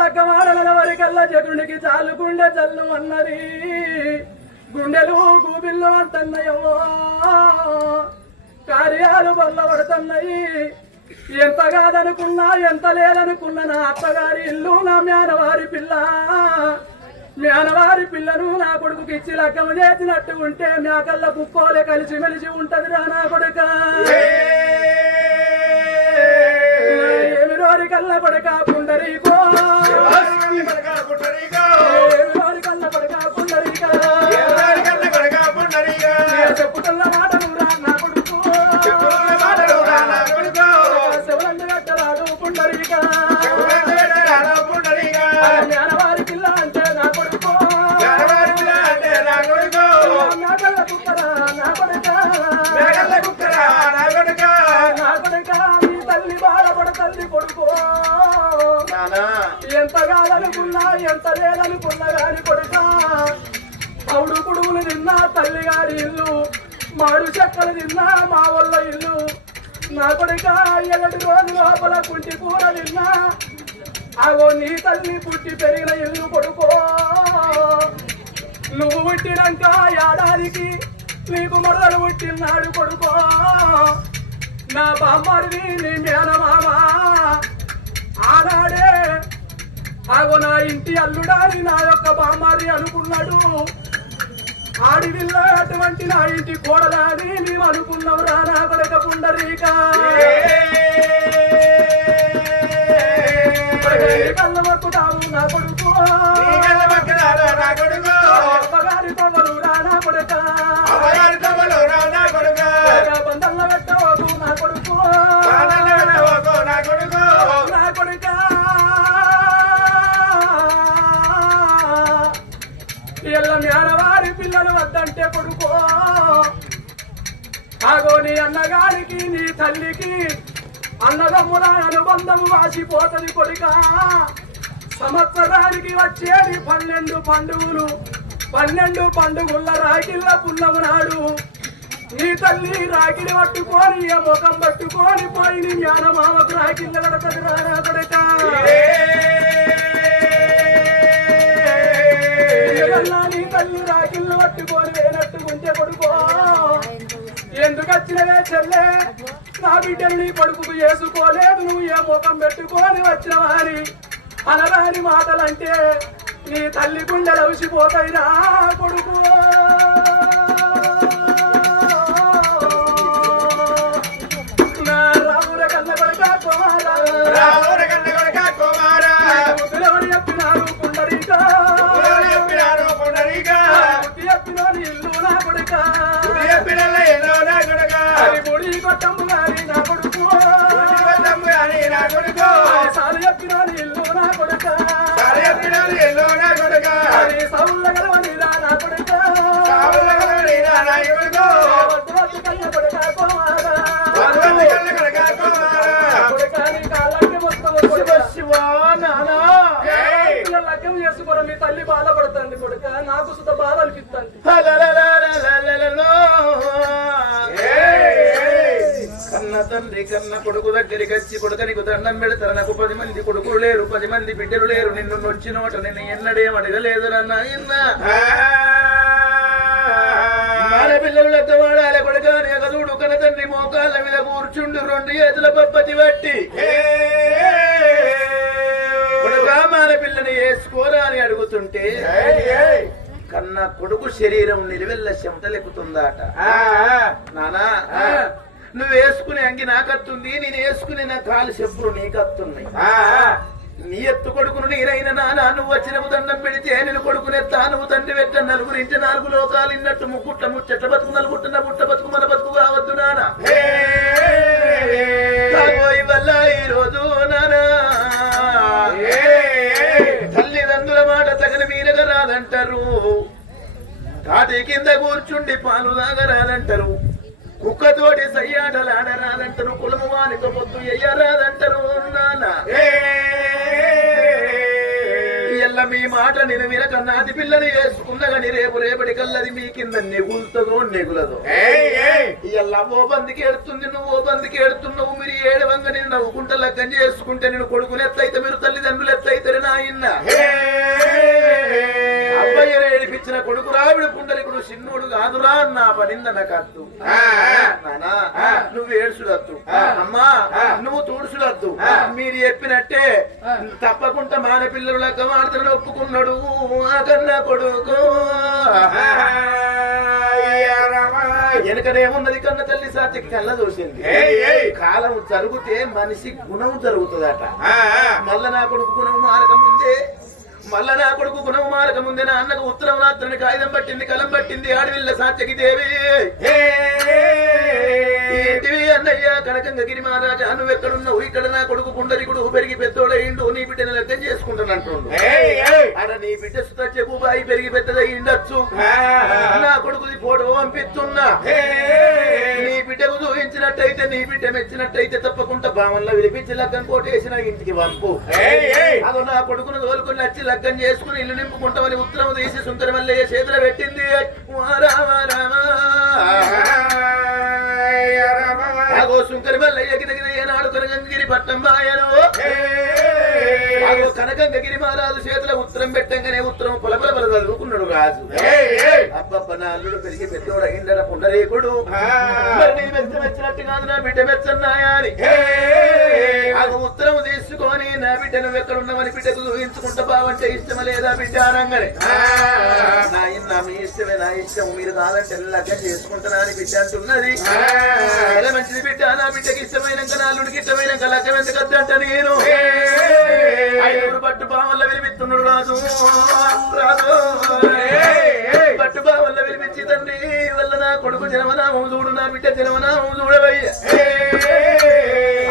లగ్గమాడల వరకల్లా జగునికి చాలుకుండే చల్లు అన్నది గుండెలు గూబిళ్ళు అంటున్నాయో కార్యాలు బల్ల పడుతున్నాయి. ఎంత కాదనుకున్నా ఎంత లేదనుకున్నా నా అత్తగారి ఇల్లు నా మేనవారి పిల్ల మేనవారి పిల్లను నా కొడుకుకి ఇచ్చి లగ్గం చేసినట్టు ఉంటే మేకల్ల కుక్కోలే కలిసి మెలిసి ఉంటది రా నా కొడుక. ఏమి రోరి కల్ల కొడక పుండరీకో ఏమి రోరి కల్ల కొడక పుండరీక చెప్పుతున్న మాటలు రా నా కొడుకు శివలందు గట్టరాడు పుండరీక మేనవారి పిల్ల అంటే నా కొడుకు మేకల్ల కుక్కరా నా కొడుక నా కొడుక మీ తల్లి బాధపడతల్లి కొడుకో ఎంత కాదనుకున్నా ఎంత లేదనుకున్నా గాని కొడుక పౌడు కుడుములు తిన్నా తల్లి గారి ఇల్లు మాడు చెక్కలు తిన్నా మా వల్ల ఇల్లు నా కొడుక 7 రోజుల లోపల కుంటి కూర తిన్నా అగో నీ తల్లి పుట్టి పెరిగిన ఇల్లు కొడుకో. నువ్వు పుట్టినాక ఏడాదికి నీకు మొదలు పుట్టినాడు కొడుకో. నా బామ్మడిది నీ మేనమామ ఆనాడే అగో నా ఇంటి అల్లుడాని నా యొక్క బామ్మడి అనుకున్నాడు. ఆడివిల్ల అటువంటి నా ఇంటి కోడలాని మేము అనుకున్నావు రా నా కొడుక పుండరీక. కళ్ళ మొక్కుతావు నా కొడుకు అప్పగారి తొగలు రా నా కొడుక బంధంలో పెట్టవకు నా కొడుకు నా కొడుక. ఎల్ల మేనవారి పిల్లలు వద్దంటే కొడుకో ఆగో నీ అన్నగారికి నీ తల్లికి అన్నదమ్ముల అనుబంధము వాసిపోతది కొడుక. సంవత్సరానికి వచ్చేది 12 పండుగలు 12 పండుగల రాకిళ్ళ పున్నము నాడు నీ తల్లి రాకిడి పట్టుకొని ముఖం పట్టుకొని పోయి నీ మేనమామకు రాకిళ్ళ కడతది రానా కొడుక. నీ తల్లి రాకిళ్ళు పట్టుకొని లేనట్టుకుంటే కొడుకో ఎందుకు వచ్చినవే చెల్లె నా బిడ్డలు నీ కొడుకు చేసుకోలేదు నువ్వు ఏ ముఖం పెట్టుకొని వచ్చినవారి అనరాని మాటలంటే నీ తల్లి గుండెలు అవిసిపోతాయి రా కొడుకు. నా రాముల కన్న కొడుక కుమారా ముద్దులెవరు చెప్పినారు పుండరీక చెప్పిన ఇల్లు నా కొడుక ముడి కొట్టమ్ము గారి నా కొడుకు సాలు చెప్పిన ఇల్లు నా కొడుక సౌళ్ళ గలవని రా నా కొడుక వద్దు వద్దు కన్న కొడుక కుమారా కొడుక నీ కాళ్ళకి మొత్తం లగ్గం చేసుకోవడం మీ తల్లి బాధపడుతుంది కొడుక నాకు సుత బాధ అనిపిస్తుంది. కన్న తండ్రి కన్న కొడుకు దగ్గరికి వచ్చి కొడుకనికి దండం పెడతారు. నాకు 10 మంది కొడుకులు లేరు 10 మంది బిడ్డలు లేరు నిన్ను నొచ్చినోట నిన్ను ఎన్నడేం అడగలేదు నాయన. మన పిల్లలు లెక్క వాడాలి కొడుక నీకదుడు కన్న తండ్రి మోకాళ్ళ మీద కూర్చుండు 2 చేతుల పప్పతి పట్టి కొడుక మన పిల్లని వేసుకోరా అని అడుగుతుంటే కన్న కొడుకు శరీరం నిలువెల్ల చెమటలెక్కుతుందాట. నానా నువ్వు వేసుకునే అంగి నాకత్తుంది నేను వేసుకునే నా కాలు చెప్పులు నీకత్తున్నాయి. నీ ఎత్తు కొడుకును నేనైన నానా నువ్వు వచ్చినప్పుడు దండం పెడితే నేను కొడుకునెత్తా నువ్వు తండ్రి పెట్ట 4 ఇంటి 4 లోకాలు ఇన్నట్టు ముక్కుట్ల ముచ్చట్ల బతుకు నలుగుట్టున్న పుట్ట బతుకు మన బతుకు కావద్దు నానా. వల్ల ఈ రోజు నానా తల్లిదండ్రుల మాట తగిన మీరగా రాదంటారు. తాటి కింద కూర్చుండి పాలు తాగరాదంటారు. కుక్కతోటి సయ్యాటలాడరాదంటారు. కులము వానితో పొద్దు ఎయ్యరాదంటారు నాన్న. ఎల్ల మీ మాట నేను వినకన్నా అది పిల్లని వేసుకున్నా గాని రేపటి కల్లది మీ కింద నెగులుతుందో నెగులదో ఇలా ఓ బందికి ఎడుతుంది నువ్వు ఓ బందికి ఎడుతున్నావు మీరు ఏడవంగా నేను నవ్వుకుంటా లగ్గం చేసుకుంటే నేను కొడుకుని ఎత్తైతే మీరు తల్లిదండ్రులు ఎత్తైతే నాయన్న అబ్బాయి ఏడిపించిన కొడుకు రావిడ పుండలికుడు చిన్నోడు కాదురా నా పనిందన్న కత్తు నానా నువ్వు ఏడుచుడద్దు అమ్మా నువ్వు తూడుచుడద్దు మీరు చెప్పినట్టే తప్పకుండా మాన పిల్లలు లగ్గం ఆడుతాడు ఒప్పుకున్నాడు ఆ కన్నా కొడుకు వెనకనేమున్నది కన్న తల్లి సాతికి కళ్ళ చూసింది కాలం జరిగితే మనిషి గుణం జరుగుతుందట మళ్ళా నా కొడుకు గుణం మారకముందే నా అన్నకు ఉత్తరం రాత్రిని కాగితం పట్టింది కలం పట్టింది ఆడవిల్ల సాత్యకి దేవి అన్నయ్య కనకంగగిరి మహారాజా నువ్వు ఎక్కడున్నావు ఇక్కడ నా కొడుకు పుండరికుడు పెరిగి పెద్దోడయిండు నీ బిడ్డను లెక్కం చేసుకుంటానంటుండు అడ నీ బిడ్డ సుత చెబుబాయి పెరిగి పెద్దదయ్యిండొచ్చు నా కొడుకుది ఫోటో పంపిస్తున్నా నీ బిడ్డకు చూపించినట్టయితే నీ బిడ్డ మెచ్చినట్టయితే తప్పకుండా భావనలో విలిపించి లగ్గం కోటేసిన ఇంటికి పంపు అదో నా కొడుకును తోలుకుని వచ్చి లగ్గం చేసుకుని ఇల్లు నింపుకుంటామని ఉత్తరం తీసి సుందరమల్లయ్య చేతులు పెట్టింది శంకరమల్లయ్యకి దగ్గర ఏనాడు కనకంగిరి పట్టం బాయను కనకంగిరి మహారాజు చేతుల ఉత్తరం పెట్టంగానే ఉత్తరం పొలపల చదువుకున్నాడు రాజు అబ్బబ్బ నా అల్లుడు పెరిగి పెద్దోడు అయిందట పుండరీకుడు మెచ్చినట్టు కాదు నా బిడ్డ మెచ్చన్నాయా అని ఉత్తరం తీసుకొని నా బిడ్డ నువ్వు ఎక్కడ ఉన్నామని బిడ్డకు చూపించుకుంటా బావంటే ఇష్టమా లేదా బిడ్డ అనగానే నా మీ ఇష్టమే నా ఇష్టం మీరు కాదంటే లగ్గం చేసుకుంటున్నా అని బిడ్డ అంటున్నది మంచిది బిడ్డ నా బిడ్డకి ఇష్టమైనాక నా అల్లుడికి ఇష్టమైనాక లగ్గం ఎందుకు వద్దంట నేను పట్టు బావల్ల వినిపిస్తున్నాడు రాజు పట్టు బావల్ల వినిపించి తండ్రి వల్ల నా కొడుకు జన్మనామం చూడు నా బిడ్డ జన్మనామం చూడవయ్యా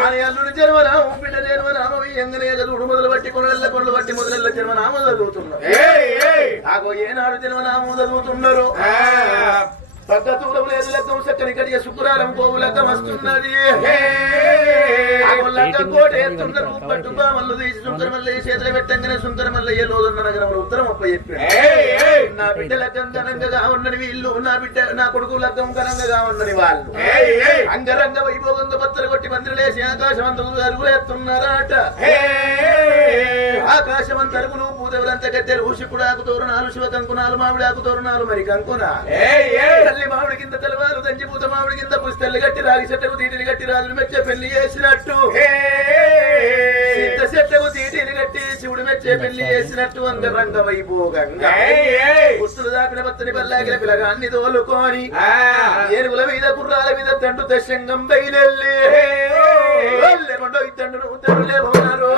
అని అల్లుడి జన్మనామం బిడ్డ జన్మనామం ఎంగనే చూడు మొదలు బట్టి కొనలు బట్టి మొదలెల్ల జన్మనామం చదువుతున్నారు ఆగో ఏనాడు జన్మనామం చదువుతున్నారు పక్క దూరం లేదు లగ్గం చక్కని కడియ శుక్రారం కోవు లగ్గం వస్తున్నది లగ్గం కోట ఎత్తున్నారు పట్టు బామల్లు తీసి సుందరమల్లయ్య చేతులు పెట్టంగానే సుందరమల్లయ్య లోదన్న నగరంలో ఉత్తరం అప్ప చెప్పాడు నా బిడ్డ లగ్గం ఘనంగా ఉన్నది వీళ్ళు నా బిడ్డ నా కొడుకు లగ్గం ఘనంగా ఉన్నది వాళ్ళు అంగరంగ వైభోగంగా బత్తలు కొట్టి మందిరలేసి ఆకాశవంతులు అరుగులు ఎత్తున్నారట ఆకాశవంత అరుగులు పూదవులంత గద్దెలు ఊషికుడు ఆకు తోరణాలు శివ కంకునాలు మామిడి ఆకు తోరణాలు మరి కంకునాలు తల్లి మామిడి కింద తెలవారు దంచిపూత మామిడి కింద పుస్తెల్లు గట్టి రాగి చెట్టకు తీటిని గట్టి రాజులు మెచ్చే పెళ్లి చేసినట్టు సిద్ధ చెట్టకు తీటిని గట్టి శివుడు మెచ్చే పెళ్లి చేసినట్టు అంగరంగ వైభోగంగా పుస్తులు దాకిన బత్తని పల్లాగిన పిల్లగాన్ని తోలుకొని ఏనుగుల మీద కుర్రాల మీద తండ్రు దశంగం బయలెల్లి తండ్రును తండ్రులే పోనారు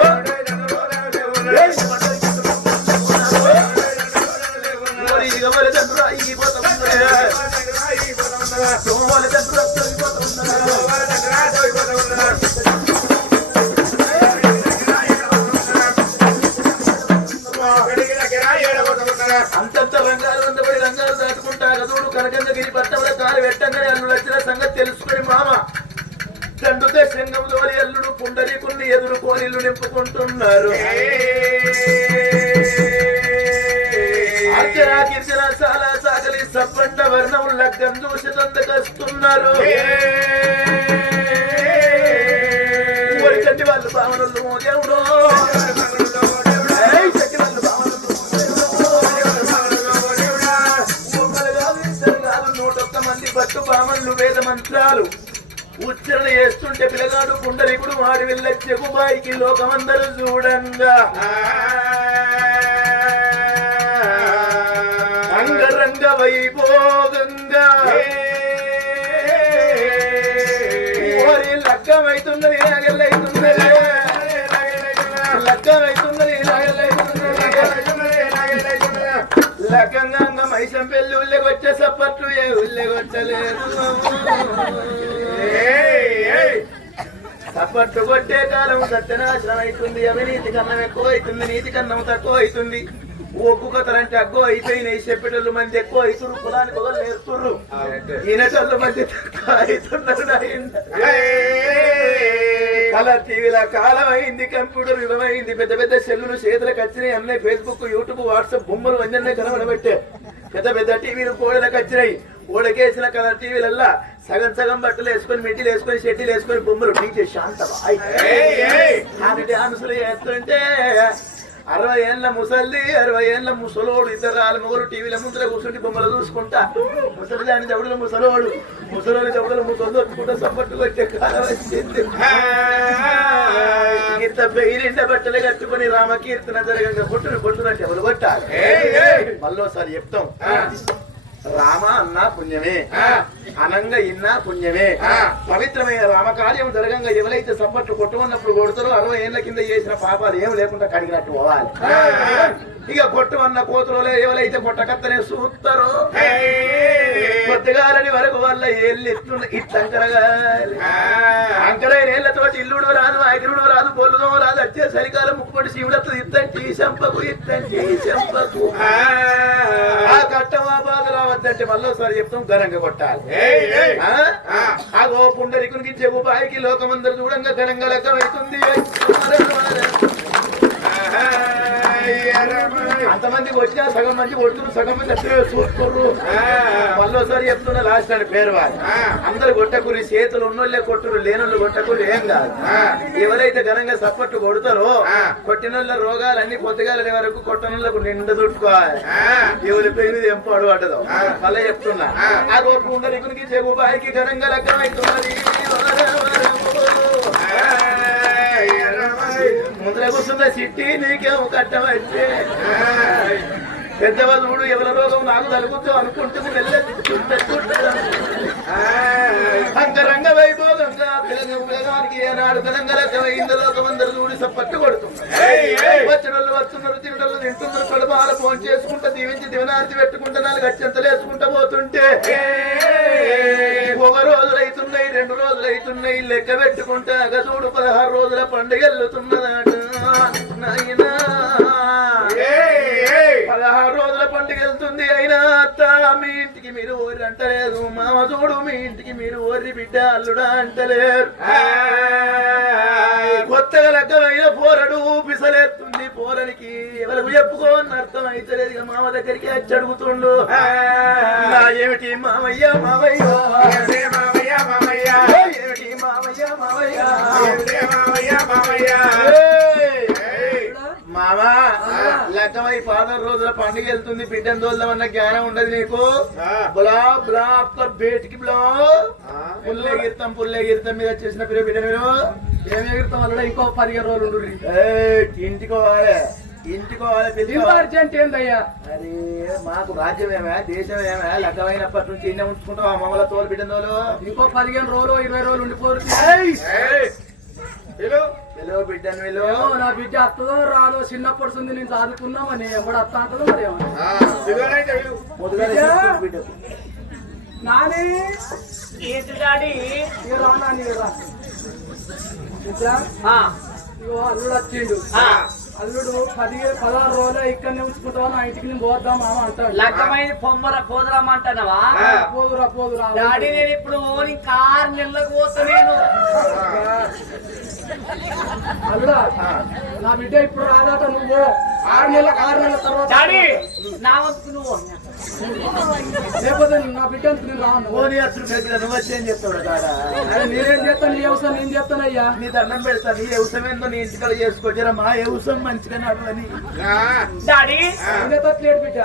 అంతంత రంగాలు వందబడి రంగాలు దాటుకుంటా చూడు కనకందగిరి పట్టణంలో కాలు పెట్టంగానే అల్లుడు వచ్చిన సంగతి తెలుసుకుని మామ తండ్రు దశంగంలో అల్లుడు పుండరీకుల్ని ఎదుర్కొని ఇల్లు నింపుకుంటున్నారు గిరిజన చాలా సాగలి సబ్బండ వర్ణం లగ్గం చూసి తందకొస్తున్నారు చంటి వాళ్ళు భావనలు దేవుడు పట్టు బామన్లు వేద మంత్రాలు ఉచ్చరణ చేస్తుంటే పిల్లగాడు పుండరీకుడు వాడి వెళ్ళొచ్చే బాయికి లోకమందరూ చూడంగా అంగరంగ వైభోగంగా లగ్గమైతున్నది నాగల్లైతున్నది లగ్గమైతున్నది లగ్గంగా మైసం పెళ్లి ఉల్లెకొచ్చే సప్పట్లు ఏ ఉల్లెకొచ్చలేదు సప్పట్లు కొట్టే కాలం సత్యనాశనం అవుతుంది అవినీతి కన్నం ఎక్కువ అవుతుంది నీతి కన్నం తక్కువ అవుతుంది ఒగ్గు కథలంటే అగ్గో అయిపోయినాయి చెప్పేటోళ్ళు మంది ఎక్కువ అవుతున్నారు కులానికి ఒకరు నేర్తున్నారు ఈనటోళ్ళు మంది తక్కువ అవుతున్నారు కలర్ టీవీల కాలం అయింది, కంప్యూటర్ యుగమైంది, పెద్ద పెద్ద సెల్లులు చేతులకు వచ్చినాయి, అన్నీ ఫేస్బుక్ యూట్యూబ్ వాట్సాప్ బొమ్మలు అన్నీ కనబడబెట్టే పెద్ద పెద్ద టీవీలు కోడలకు వచ్చినాయి. ఓడకేసిన కలర్ టీవీలల్లా సగం సగం బట్టలు వేసుకొని మిట్టిలు వేసుకొని షెట్టిలు వేసుకొని బొమ్మలు టీచే శాంతబాయ్ డాన్సులు చేస్తుంటే 60 ఏళ్ళ ముసల్ది 60 ఏళ్ళ ముసలోడు ఇద్దరు వాళ్ళ మొగలు టీవీల ముందర కూర్చుంటే బొమ్మలు చూసుకుంటా ముసలి దాని దవుడులు ముసలోడు ముసలోని దవుడులు ముసలు వచ్చుకుంటా సప్పట్టు వచ్చే కాలం వచ్చింది. ఇంత పెయిరిండ బట్టలు కట్టుకుని రామకీర్తన జరగంగా పొట్టున చెవులు కొట్టాలి. మళ్ళోసారి చెప్తాం, రామ అన్నా పుణ్యమే, అనంగా ఇన్నా పుణ్యమే. పవిత్రమైన రామకార్యం జరగంగా ఎవరైతే సప్పట్లు కొట్టుకున్నప్పుడు కొడతారో 60 ఏళ్ల కింద చేసిన పాపాలు ఏం లేకుండా కడిగినట్టు పోవాలి. ఇక కొట్టువన్న కోతులలో ఎవరైతే కొట్టకత్తనే చూస్తారో కొత్తగాలని వరకు వాళ్ళ ఏళ్ళు ఇట్లంకరగాలి. అంకరైన ఏళ్లతోటి ఇల్లుడు రాదు, ఐదుడు రాదు, బొల్లుదో రాదు. వచ్చే చలికాలం ముక్కుపడి శివుడత్తు ఇత్తంటి చెంపకు ఆ కట్టమా బాధ రావద్దంటే మళ్ళోసారి చెప్తాం, ఘనంగా కొట్టాలి. ఆగో పుండరికునికి చెవు బాయికి లోకమందరు చూడంగా ఘనంగా లెక్కమవుతుంది. అంతమందికి వచ్చినా సగం మంది కొడుతున్నారు, సగం మంది అసలు చూస్తున్నారు. మళ్ళోసారి చెప్తున్నా, లాస్ట్ అని పేరు వారు అందరు కొట్టకూరి, చేతులు ఉన్నోళ్ళే కొట్టురు, లేనోళ్ళు కొట్టకూరి ఏం కాదు. ఎవరైతే ఘనంగా సప్పట్టు కొడతారో కొట్టినోళ్ళ రోగాలన్నీ పొద్దుగాలనే వరకు కొట్టనోళ్ళకు నిండా చుట్టుకోవాలి. ఎవరి పేరు ఎంపాడు పట్టదు. మళ్ళీ చెప్తున్నా, ఆ రోడ్డు ఉండరికి చెవు బాయికి ఘనంగా లెక్కమవుతున్నది. ముందర కూర్చున్న సిట్టి నీకేమో కట్టమచ్చే పెద్దవాళ్ళు ఎవరి రోగం నాకు తలుగుతూ అనుకుంటుంది. అంగరంగ వైభోగంగా పిల్లగానికి ఏనాడు కలంగలకమైందో లోకమందరూ చూడి సప్పట్టు కొడుతున్నారు. వచ్చినోళ్ళు వస్తున్నారు, తినడలు తింటున్నారు, కడుపాల ఫోన్ చేసుకుంటా దీవించి దివనార్తి పెట్టుకుంటా 4 అత్యంతలు వేసుకుంటా పోతుంటే 1 రోజులు అవుతున్నాయి, 2 రోజులు అవుతున్నాయి, లెక్క పెట్టుకుంటా చూడు 16 రోజుల పండుగ వెళ్తున్నదాట. 16 రోజుల పండుగ వెళ్తుంది. అయినా అత్త మీ ఇంటికి మీరు ఓరి అంటలేదు, మామ చూడు మీ ఇంటికి మీరు ఓరి బిడ్డ అల్లుడా అంటలేరు. కొత్తగా లెక్కమైన పోరడు పిసలేస్తుంది. పోరనికి ఎవరికి చెప్పుకోని అర్థం అయితలేదు. మామ దగ్గరికి వచ్చి అడుగుతుండు, ఏమిటి మామయ్య మామయ్య ఏమిటి మామయ్య మామయ్య మామా లెక్కమై 16 రోజుల పండుగ వెళ్తుంది, బిడ్డను తోలుదామన్న జ్ఞానం ఉండదు నీకు. బులా బులా బేటికి బులా పుల్లెగిరితం మీద చేసిన బిడ్డ మీరు ఏం ఎగిరితాం వల్ల ఇంకో 15 రోజులు ఇంటికోవాలి. ఏందయ్యా అది మాకు రాజ్యమేమే దేశమేమే లెక్కమైనప్పటి నుంచి ఇన్నే ఉంచుకుంటాం. ఆ మమ్మల్ని తోలు బిడ్డ తోలు ఇంకో 15 రోజులు 20 రోజులు ఉండిపోరు. బిడ్డను నా బిడ్డ అత్తదో రాదో చిన్నప్పటి నుంచి నేను చదువుకున్నామని ఎప్పుడు అత్త అంటదో మరి నాని అల్లుడు వచ్చిండు. అల్లుడు 16 రోజులు ఇక్కడనే ఉంచుకుంటావా, నా ఇంటికి నేను పోద్దాం మామ అంటాడు. లగ్గమైన పొమ్మర పోదురామంటానవా? పోదురా డాడీ నేను ఇప్పుడు 6 నెలలకు పోతా. నేను అల్లుడా నా బిడ్డ ఇప్పుడు రాదాట, నువ్వు 6 నెలల తర్వాత డాడీ నా వంతు నువ్వు లేకపోతే నా బిడ్డ నేను రాను. నువ్వు వచ్చి ఏం చెప్తాడు కాదా? నేనేం చేస్తాను, నీ వ్యవసాయం నేను చేస్తానయ్యా. నీ దండం పెడతాను, నీ వ్యవసాయం ఏందో నీ ఇంటికాడ చేసుకోవచ్చా? మా వ్యవసాయం మంచిగా నడవని డాడీ బిడ్డ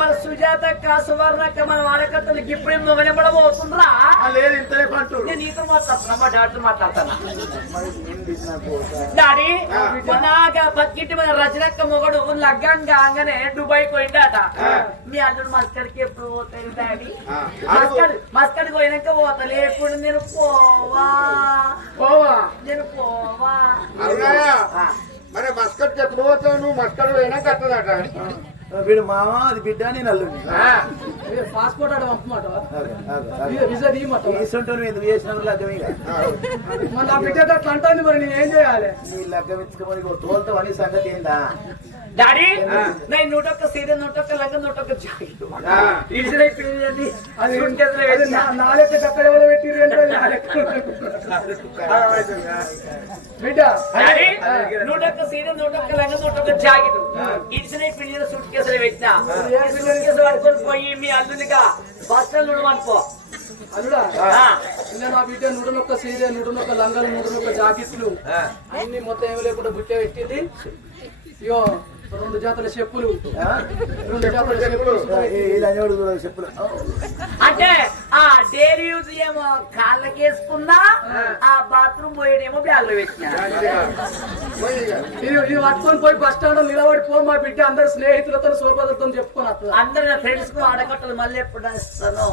మన సుజాత సువర్ణక్క మన వాడకత్తలు ఇప్పుడే మొగనెంబడబోతుందిరా. లేదు ఇంతనే పంటు. నేను నీతో మాట్లాడుతున్నా, మా డాక్టర్ మాట్లాడతాను. డాడీ మొన్నగా పక్కింటి మన రచనక్క మొగడు లగ్గం కాగానే దుబాయ్ పోయిందట. మీ అల్లుడు మస్కడ్కి ఎప్పుడు పోతాడు డాడీ? మస్కడ్ పోయినాక పోతా, లేకుండా నేను పోవా. నేను పోవా. మరి మస్కట్ ఎప్పుడు పోతావు నువ్వు? మస్కట్ పోయినా కట్టదట వీడు మామ, అది బిడ్డ, నేను అల్లుడి. పాస్పోర్ట్ అడ పంపమాట ఎందుకు చేసిన లగ్గమే నా బిడ్డ అట్లా అంటుంది. మరి నేను ఏం చేయాలి? నీ లగ్గం ఇచ్చుకోమని తోలుతావు అని సంగతి ఏందా? డాడీ నేను 101 సీరియల్ 101 లంగ 101 జాకెట్ ఇడిసిన పిల్లలండి అది అది నాలెక్క చక్కడ ఎవరు పెట్టిర్రు బిడ్డ డాడీ 101 సీరియల్ 101 లంగ 101 జాకెట్ ఇడిసిన పిల్లల సూట్ కేసులు పెట్టినా సూట్ కేసు పట్టుకొని పోయి మీ అల్లునిగా బస్సులు నుడమనుకో అల్లుడా ఇంకా నా బిడ్డ 101 సీరియల్ 101 లంగాలు 101 జాకెట్లు అన్ని మొత్తం ఏమి లేకుండా బుట్ట పెట్టింది ఇగో 2 జాతల చెప్పులు 2 జాతల చెప్పులు చెప్పులు అంటే ఆ డైలీ యూజ్ ఏమో కాళ్ళకి వేసుకున్నా ఆ బాత్రూమ్ పోయేడేమో బ్యాగ్ లో పెట్టినా ఇది పట్టుకొని పోయి బస్ స్టాండ్ నిలబడిపో మా బిడ్డ అందరు స్నేహితులతో సోపదలతో చెప్పుకొని వస్తుంది అందరు నా ఫ్రెండ్స్ కు ఆడగట్టలు మళ్ళీ ఎప్పుడు ఇస్తాను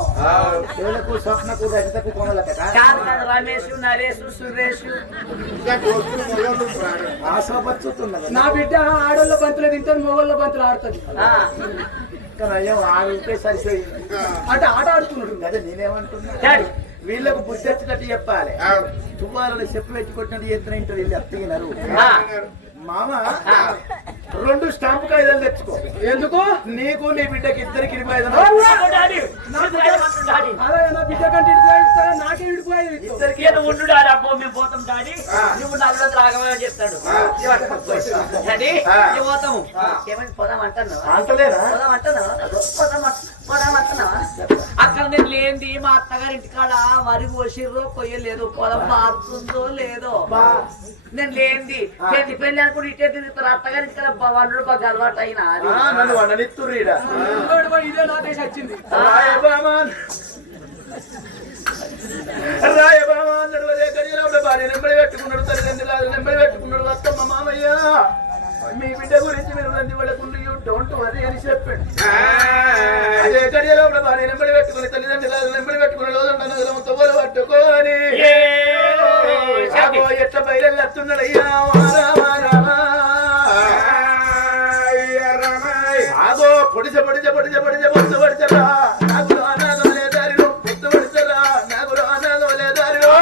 స్వప్నకు రజితకు కొనలట కాదు కాదు రమేష్ నరేష్ సురేష్ ఆశపచ్చుతున్నది నా బిడ్డ ఆడోళ్ళ బంతులు తింటారు మొగోళ్ళ బంతులు ఆడుతుంది కానీ అయ్యో ఆడితే సరిపోయింది అంటే ఆట ఆడుతున్నాడు అదే నేనేమంటున్నా డాడీ వీళ్ళకు బుద్ధి వచ్చినట్టు చెప్పాలి తువ్వాలని చెప్పు పెట్టి కొట్టినట్టు చేస్తున్న ఇంటర్ వీళ్ళు అత్తగినారు మామ 2 స్టాంపు కాయిదాలు తెచ్చుకో ఎందుకు నీకు నీ బిడ్డకి ఇద్దరికి 25 డాడీ అదే నా బిడ్డ కంటే ఇడిపోయి నాకే ఇడిపోయేది ఇద్దరికి ఏదో ఉండు డాడీ అబ్బో మేము పోతాం డాడీ నువ్వు 400 రాగమని చెప్తాడు డాడీ మేము పోతాము ఏమైంది పోదాం అంటున్నావు అంటలేదా పోదాం అంటున్నావా పోదాం అంటున్నావా అక్కడ నేను లేనిది మా అత్తగారి ఇంటికాడ వరి కోసిర్రో కొయ్యలేదు పొలం పారుతుందో లేదో నేను లేనిది పెళ్లి అనుకుంటే ఇటే తిరుగుతారు అత్తగారి ఇంటికాడ వండు బాగా అలవాటు అయినా నన్ను వండనిత్తుర్రీడ ఇదే నాటేసి వచ్చింది రాయబామా నడవదే గడియలవుడ భార్య నెంబడి పెట్టుకున్నాడు తల్లిదండ్రులు నెంబడి పెట్టుకున్నాడు అత్తమ్మ మామయ్య మీ బిడ్డ గురించి మీరు నంది పడకుండా యూ డోంట్ వరీ అని చెప్పాడు అదే గడియలవుడ భార్య నెంబడి పెట్టుకుని తల్లిదండ్రులు నెంబడి పెట్టుకున్న రోజు తొవ్వలు పట్టుకొని ఎట్లా బయలుతున్నాడయ్యా ఆగో పొడిచ పొడిచ పొడిచ పొడిచ పొడిచ పొడిచరా నాకు అనాగం లేదారిలో పొత్తు పొడిచరా నాకు అనాగం లేదారిలో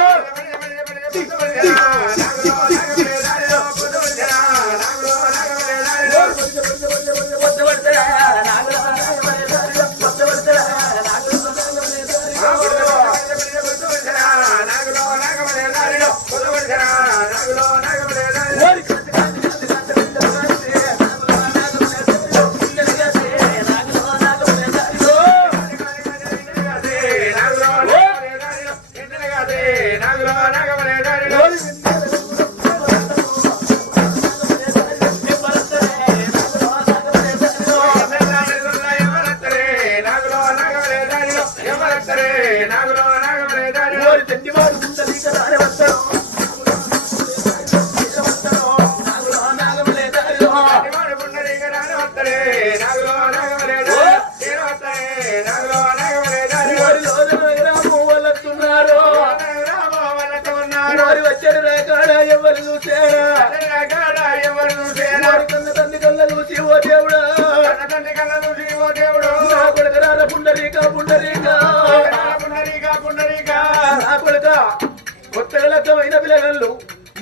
కొత్తగా లగ్గమైన పిల్లలు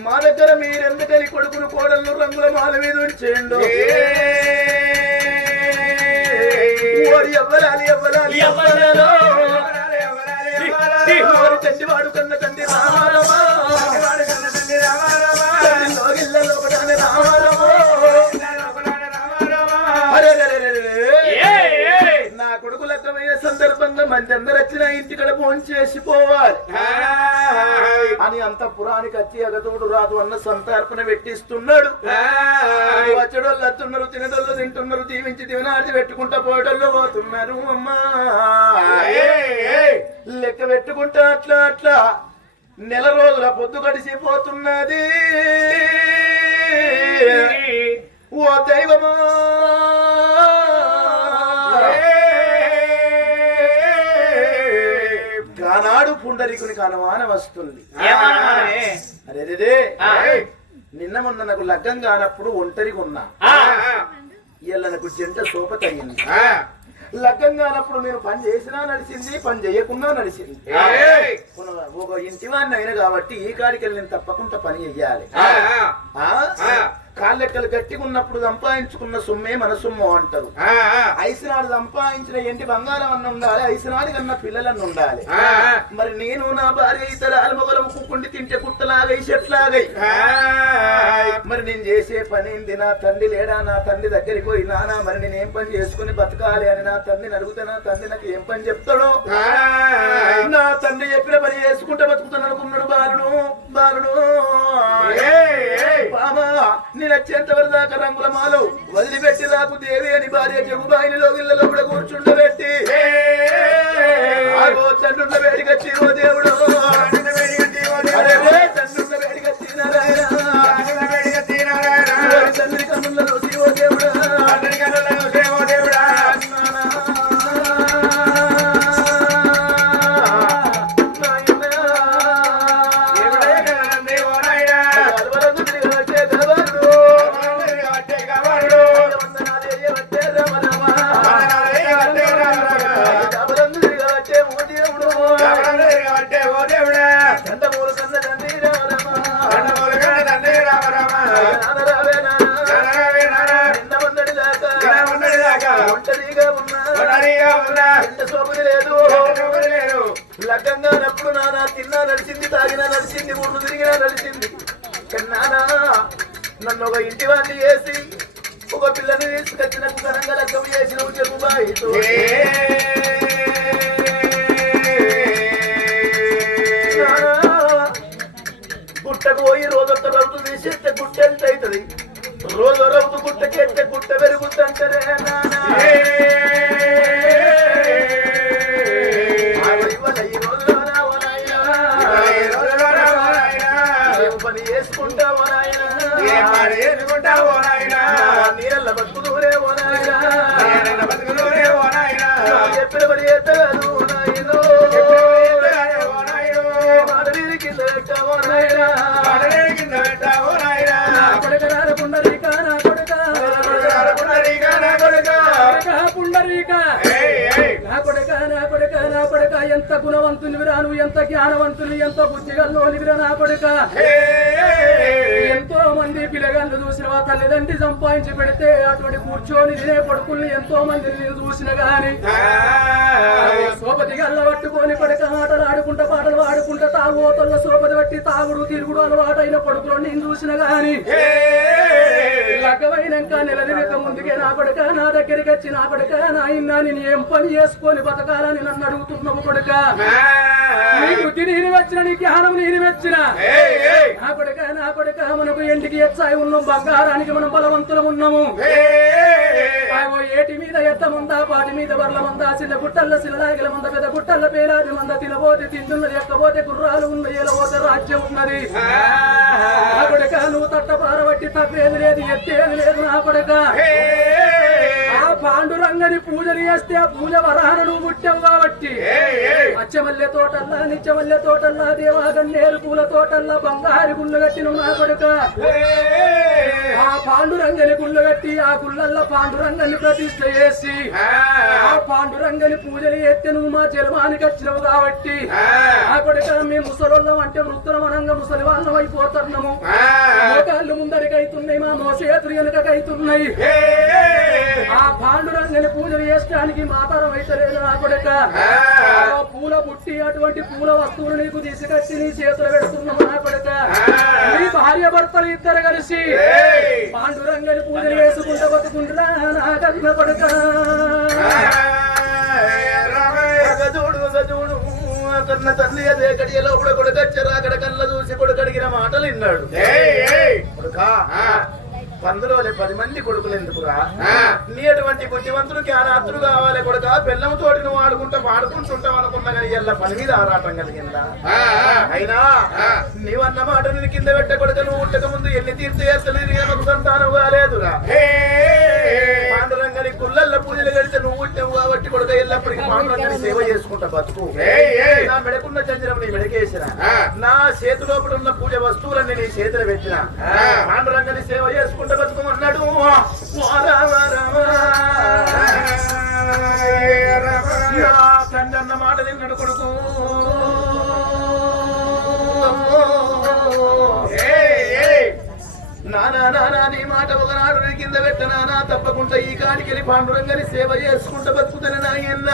మా దగ్గర మీరెందుకని కొడుకును కోడళ్ళు రంగుల మాల మీద ఉంచేయండు ఎవ్వరాలి ఎవ్వరాలి ఎవరు తండ్రి వాడు కన్న తండ్రి రామారమా నా కొడుకు లగ్గమైన సందర్భంగా మంది అందరు వచ్చిన ఇంటికడ ఫోన్ చేసిపోవాలి అని అంత పురానికి వచ్చి అగతోడు రాదు అన్న సంతర్పణ పెట్టిస్తున్నాడు వచ్చేటోళ్ళు వస్తున్నారు తినేటోళ్ళు తింటున్నారు దీవించి దీవనాటి పెట్టుకుంటా పోయేటోళ్ళు పోతున్నారు అమ్మా లెక్క పెట్టుకుంటా అట్లా అట్లా నెల రోజుల పొద్దు గడిచిపోతున్నది ఓ దైవమా కానాడు పుండరీకునికి అనుమానం వస్తుంది అరే నిన్న మొన్న నాకు లగ్గం కానప్పుడు ఒంటరిగా ఉన్నా ఇలా నాకు జంట సోపత అయింది లగ్గం కానప్పుడు నేను పని చేసినా నడిచింది పని చేయకున్నా నడిచింది ఒక ఇంటి వాడిని అయినా కాబట్టి ఈ కాడికి వెళ్ళి నేను తప్పకుండా పని చెయ్యాలి కాళ్ళెక్కలు గట్టిగా ఉన్నప్పుడు సంపాదించుకున్న సొమ్మే మన సొమ్ము అంటారు. ఐసునాడు సంపాదించిన ఎంటి బంగారం అన్న ఉండాలి, ఐసునాడు కన్నా పిల్లలన్న ఉండాలి. మరి నేను నా భార్య ఇతరాలు మొగలు ముక్కుండి తింటే కుట్టలాగై చెట్లాగై మరి నేను చేసే పని ఏంది? నా తండ్రి లేడా? నా తండ్రి దగ్గరికి పోయి నానా మరి నేను ఏం పని చేసుకుని బతకాలి అని నా తండ్రిని అడిగితే నా తండ్రి నాకు ఏం పని చెప్తాడు? నా తండ్రి చెప్పిన పని చేసుకుంటే బతుకుతాను అనుకున్నాడు బాలుడు. బాబా నేను వచ్చేంత వరకు దాకా రంగుల మాలు వదిలిపెట్టి రాకు దేవి అని భార్య జగుబాయిలో ఇళ్ళలో కూడా కూర్చుండబెట్టి తండ్రున్న వేడికొచ్చి ఓ దేవుడు తండ్రున్న వేడికొచ్చి తండ్రి కన్నులలో ఓ దేవుడు లగ్గంగానప్పుడు నానా తిన్నా నడిచింది, తాగినా నడిచింది, ఊళ్ళు తిరిగినా నడిచింది. నానా నన్ను ఒక ఇంటి వాడిని చేసి ఒక పిల్లని తీసుకొచ్చిన ఘనంగా లగ్గం చేసి నువ్వు చెప్పు బాయి గుట్టకు పోయి రోజొక్క రౌతు తీసేస్తే గుట్ట ఎంత అవుతుంది? రోజు రౌతు గుట్టకెత్తే గుట్ట పెరుగుతుంటారే నానా. పని చేసుకుంటావో నాయన, నీళ్ళ బతుకుదూరే ఓ నాయన, చెప్పిన పని చేస్తాను నాయన, మాడవీరి కింద పెట్టావో నాయన, పుండరీక నా కొడుక, పుండరీక నా కొడుక ఎంత గుణవంతునివిరా నువ్వు, ఎంత జ్ఞానవంతుని, ఎంత బుద్ధిగల్లోనివిరా నా కొడుక. ఎంతో మంది పిల్లగాళ్ళు చూసిన తల్లిదండ్రి సంపాదించి పెడితే అటువంటి కూర్చొని తినే కొడుకుల్ని ఎంతో మందిని నేను చూసిన గాని సోపతి గల్ల పట్టుకొని కొడుక ఆటలు ఆడుకుంటా పాటలు ఆడుకుంటా తాగుతల సోపతి పట్టి తాగుడు తిరుగుడు అలవాటైన కొడుకులు నేను చూసిన గాని లగ్గమైనాక నిలదినక ముందుకే నా కొడుక నా దగ్గరికి వచ్చి నా కొడుక నాయన నేను ఏం పని చేసుకొని బతకాలని నన్ను అడుగుతున్నావు కొడుక. నీ బుద్ధి నేను వచ్చిన, నీ జ్ఞానం నేను వచ్చిన నా కొడుక మనకు ఎంటికి ఎచ్చాయి ఉన్నాం, బంగారానికి మనం బలవంతులం ఉన్నాము. ఏటి మీద ఎత్తముందా, పాటి మీద బర్ల మందా, చిన్న గుట్టల్ల శిలలాగిల మంద, పెద్ద గుట్టల్ల పేలాది మంద, తినబోతే తింటున్నది, ఎక్కబోతే గుర్రాలు ఉన్నది, ఎలబోతే రాజ్యం ఉన్నది. నా కొడుక నువ్వు తట్ట పారబట్టి తప్పేది లేదు, ఎత్తేది లేదు నా కొడుక. ఆ పాండురంగని పూజలు చేస్తే ఆ పూజ వరహన నువ్వు పుట్టావు కాబట్టి అచ్చమల్లె తోటల్లా, నిత్యమల్లె తోటల్లా, దేవాగన్నేరు పూల తోటల్లా బంగారు గుళ్ళు కట్టిన నా కొడుక. ఆ పాండురంగని గుళ్ళు కట్టి ఆ గుళ్ళల్లో పాండురంగని ప్రతిష్ఠ చేసి ఆ పాండురంగని పూజలు చేస్తే నువ్వు మా జన్మానికి వచ్చినవు కాబట్టి ఆ కొడుక మేము ముసలోళ్ళం అంటే వృత్తులమనంగా ముసలి వాళ్ళం అయిపోతున్నాము. మోకాళ్ళు ముందరికైతున్నాయి, మా మోసేతులు వెనుకైతున్నాయి. ఆ పాండురంగని పూజలు చేయడానికి మాతరం అయితే లేదు నా కొడుక. పూల బుట్టి అటువంటి పూల వస్తువులు నీకు తీసుకొచ్చి నీ చేతులు పెడుతున్నాము నా కొడుక. నీ భార్య భర్తలు ఇద్దరు కలిసి పాండురంగని పూజలు చేసుకుంటూ బతుకుంటున్నా నా కన్న కొడుక. చూడు కన్న తల్లి అదే కడియలో కూడా కొడుకొచ్చారు, అక్కడ కళ్ళ చూసి కొడుకడిగిన మాటలు విన్నాడు. కొడుకా పందులోలే 10 మంది కొడుకులు ఎందుకురా? నీ అటువంటి బుద్ధివంతులు జ్ఞానార్థులు కావాలి కొడుక. బెల్లం తోటి నువ్వు ఆడుకుంటా పాడుకుంటుంటావు అనుకున్నా కానీ ఇలా పని మీద ఆరాటం కలిగిందా? అయినా నీవన్న మాట నేను కింద పెట్ట కొడుక. నువ్వు ఉట్టక ముందు ఎన్ని తీర్థయాత్రలు సంతానం కాలేదురా. పాండురంగని గుళ్ళల్లో పూజలు గడితే నువ్వు ఉట్టావు కాబట్టి కొడుక ఎల్లప్పటికీ పాండురంగని సేవ చేసుకుంటా బతుకు. నా మెడకున్న చంద్రం నీ మెడకేసిన, నా చేతిలోపల ఉన్న పూజ వస్తువులన్నీ నీ చేతులు పెట్టిన, పాండురంగని సేవ చేసుకుంటా బతుకమన్నాడు. తండ్రి అన్న మాట నిన్నడు కొడుకు. నానా నానా నీ మాట ఒకనాడు నీ కింద పెట్టనానా తప్పకుండా ఈ కాడికెళ్ళి పాండురంగని సేవ చేసుకుంటూ బతుకుతాను నాయన్న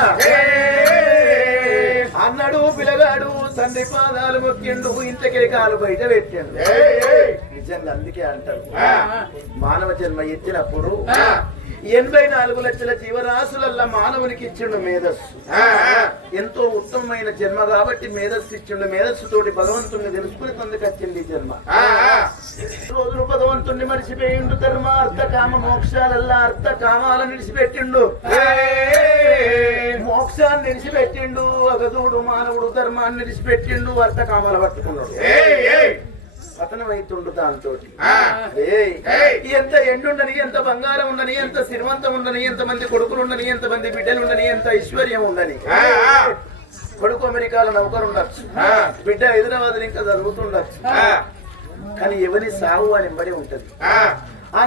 అన్నాడు పిల్లగాడు తండ్రి పాదాలు మొక్కిండు ఇంతకే కాలు బయట పెట్టాడు నిజంగా అందుకే అంటారు మానవ జన్మ ఎత్తినప్పుడు 84 లక్షల జీవరాశులల్లా మానవునికి ఇచ్చిండు మేధస్సు ఎంతో ఉత్తమమైన జన్మ కాబట్టి మేధస్సు ఇచ్చిండు మేధస్సు తోటి భగవంతుని తెలుసుకుని తొందరకొచ్చింది ఈ జన్మ రోజులు భగవంతుణ్ణి మరిచిపోయిండు ధర్మ అర్థ కామ మోక్షాలల్లా అర్థ కామాలను నిడిచిపెట్టిండు మోక్షాన్ని నిడిచిపెట్టిండు అగదుడు మానవుడు ధర్మాన్ని నిడిచిపెట్టిండు అర్థ కామాలు పట్టుకున్నాడు పతనమైతుండు దాంతో ఎంత ఎండుండని ఎంత బంగారం ఉండని ఎంత శ్రీమంతం ఉండని ఎంత మంది కొడుకులు ఉండని ఎంత మంది బిడ్డలు ఉండని ఎంత ఐశ్వర్యం ఉండని కొడుకు అమెరికాలో నౌకరు ఉండొచ్చు బిడ్డ హైదరాబాద్ ఇంకా జరుగుతుండొచ్చు కానీ ఎవరి సాగు అని ఎంబడి ఉంటది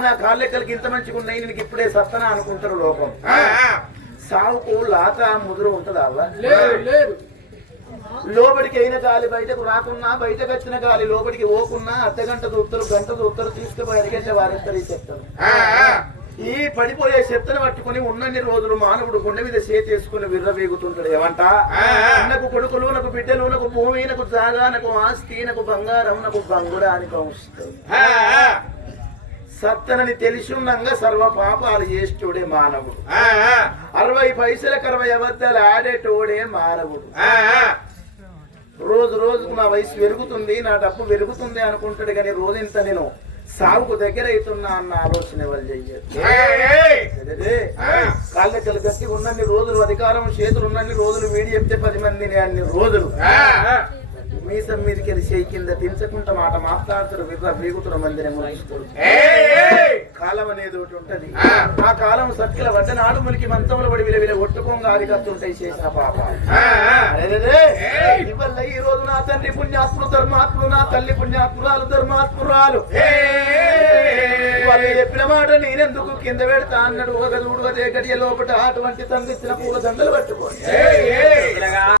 నా కాళ్ళెక్కలకి ఇంత మంచిగా ఉన్నాయి నేను ఇప్పుడే సత్తనా అనుకుంటారు లోకం సాగుకు లాత ముదురు ఉంటదా లేదు లోపలికి అయిన గాలి బయటకు రాకున్నా బయటకు వచ్చిన గాలి లోపలికి పోకున్నా అర్ధగంట దూత్తరు గంట దూత్తరు తీసుకుపోయి అడిగేట వారెత్తరు చెప్తారు ఈ పడిపోయే చెత్తను పట్టుకుని ఉన్నన్ని రోజులు మానవుడు గుండె మీద చేతేసుకుని విర్రవీగుతుంటాడు ఏమంట నాకు కొడుకులు నాకు బిడ్డలు నాకు భూమి నాకు జాగా నాకు ఆస్తి నాకు బంగారం నాకు బంగురానికి అవసరం సత్తనని తెలిసి ఉండగా సర్వ పాపాలు చేసేటోడే మానవుడు 60 పైసలకు 60 అబద్ధాలు ఆడేటోడే మానవుడు రోజు రోజుకు నా వయసు పెరుగుతుంది నా డబ్బు పెరుగుతుంది అనుకుంటాడు కానీ రోజంత నేను సాగుకు దగ్గర అవుతున్నా అన్న ఆలోచన ఎవరు చెయ్యరు కాళ్ళెక్కలు గట్టి ఉన్నన్ని రోజులు అధికారం చేతులు ఉన్నన్ని రోజులు వీడి చెప్తే 10 మందిని అన్ని రోజులు మీసం మీదకి వెళ్ళి చేయి కింద దించకుండా మాట మాట్లాడుతారు వీగుతున్న మందిని ముగిస్తారు కాలం అనేది ఒకటి ఉంటది ఆ కాలం సత్కిల వడ్డనాడు ములికి మంచంలో పడి విలవిల ఒట్టుకోంగా ఆరికత్తుంటాయి చేసిన పాప ఇవల్ల ఈ రోజు నా తండ్రి పుణ్యాత్ములు ధర్మాత్ములు నా తల్లి పుణ్యాత్మురాలు ధర్మాత్మురాలు వాళ్ళు చెప్పిన మాట నేనెందుకు కింద పెడతా అన్నాడు ఒక చూడుగా గడియ లోపల అటువంటి తండ్రి ఇచ్చిన పూల దండలు పట్టుకోండి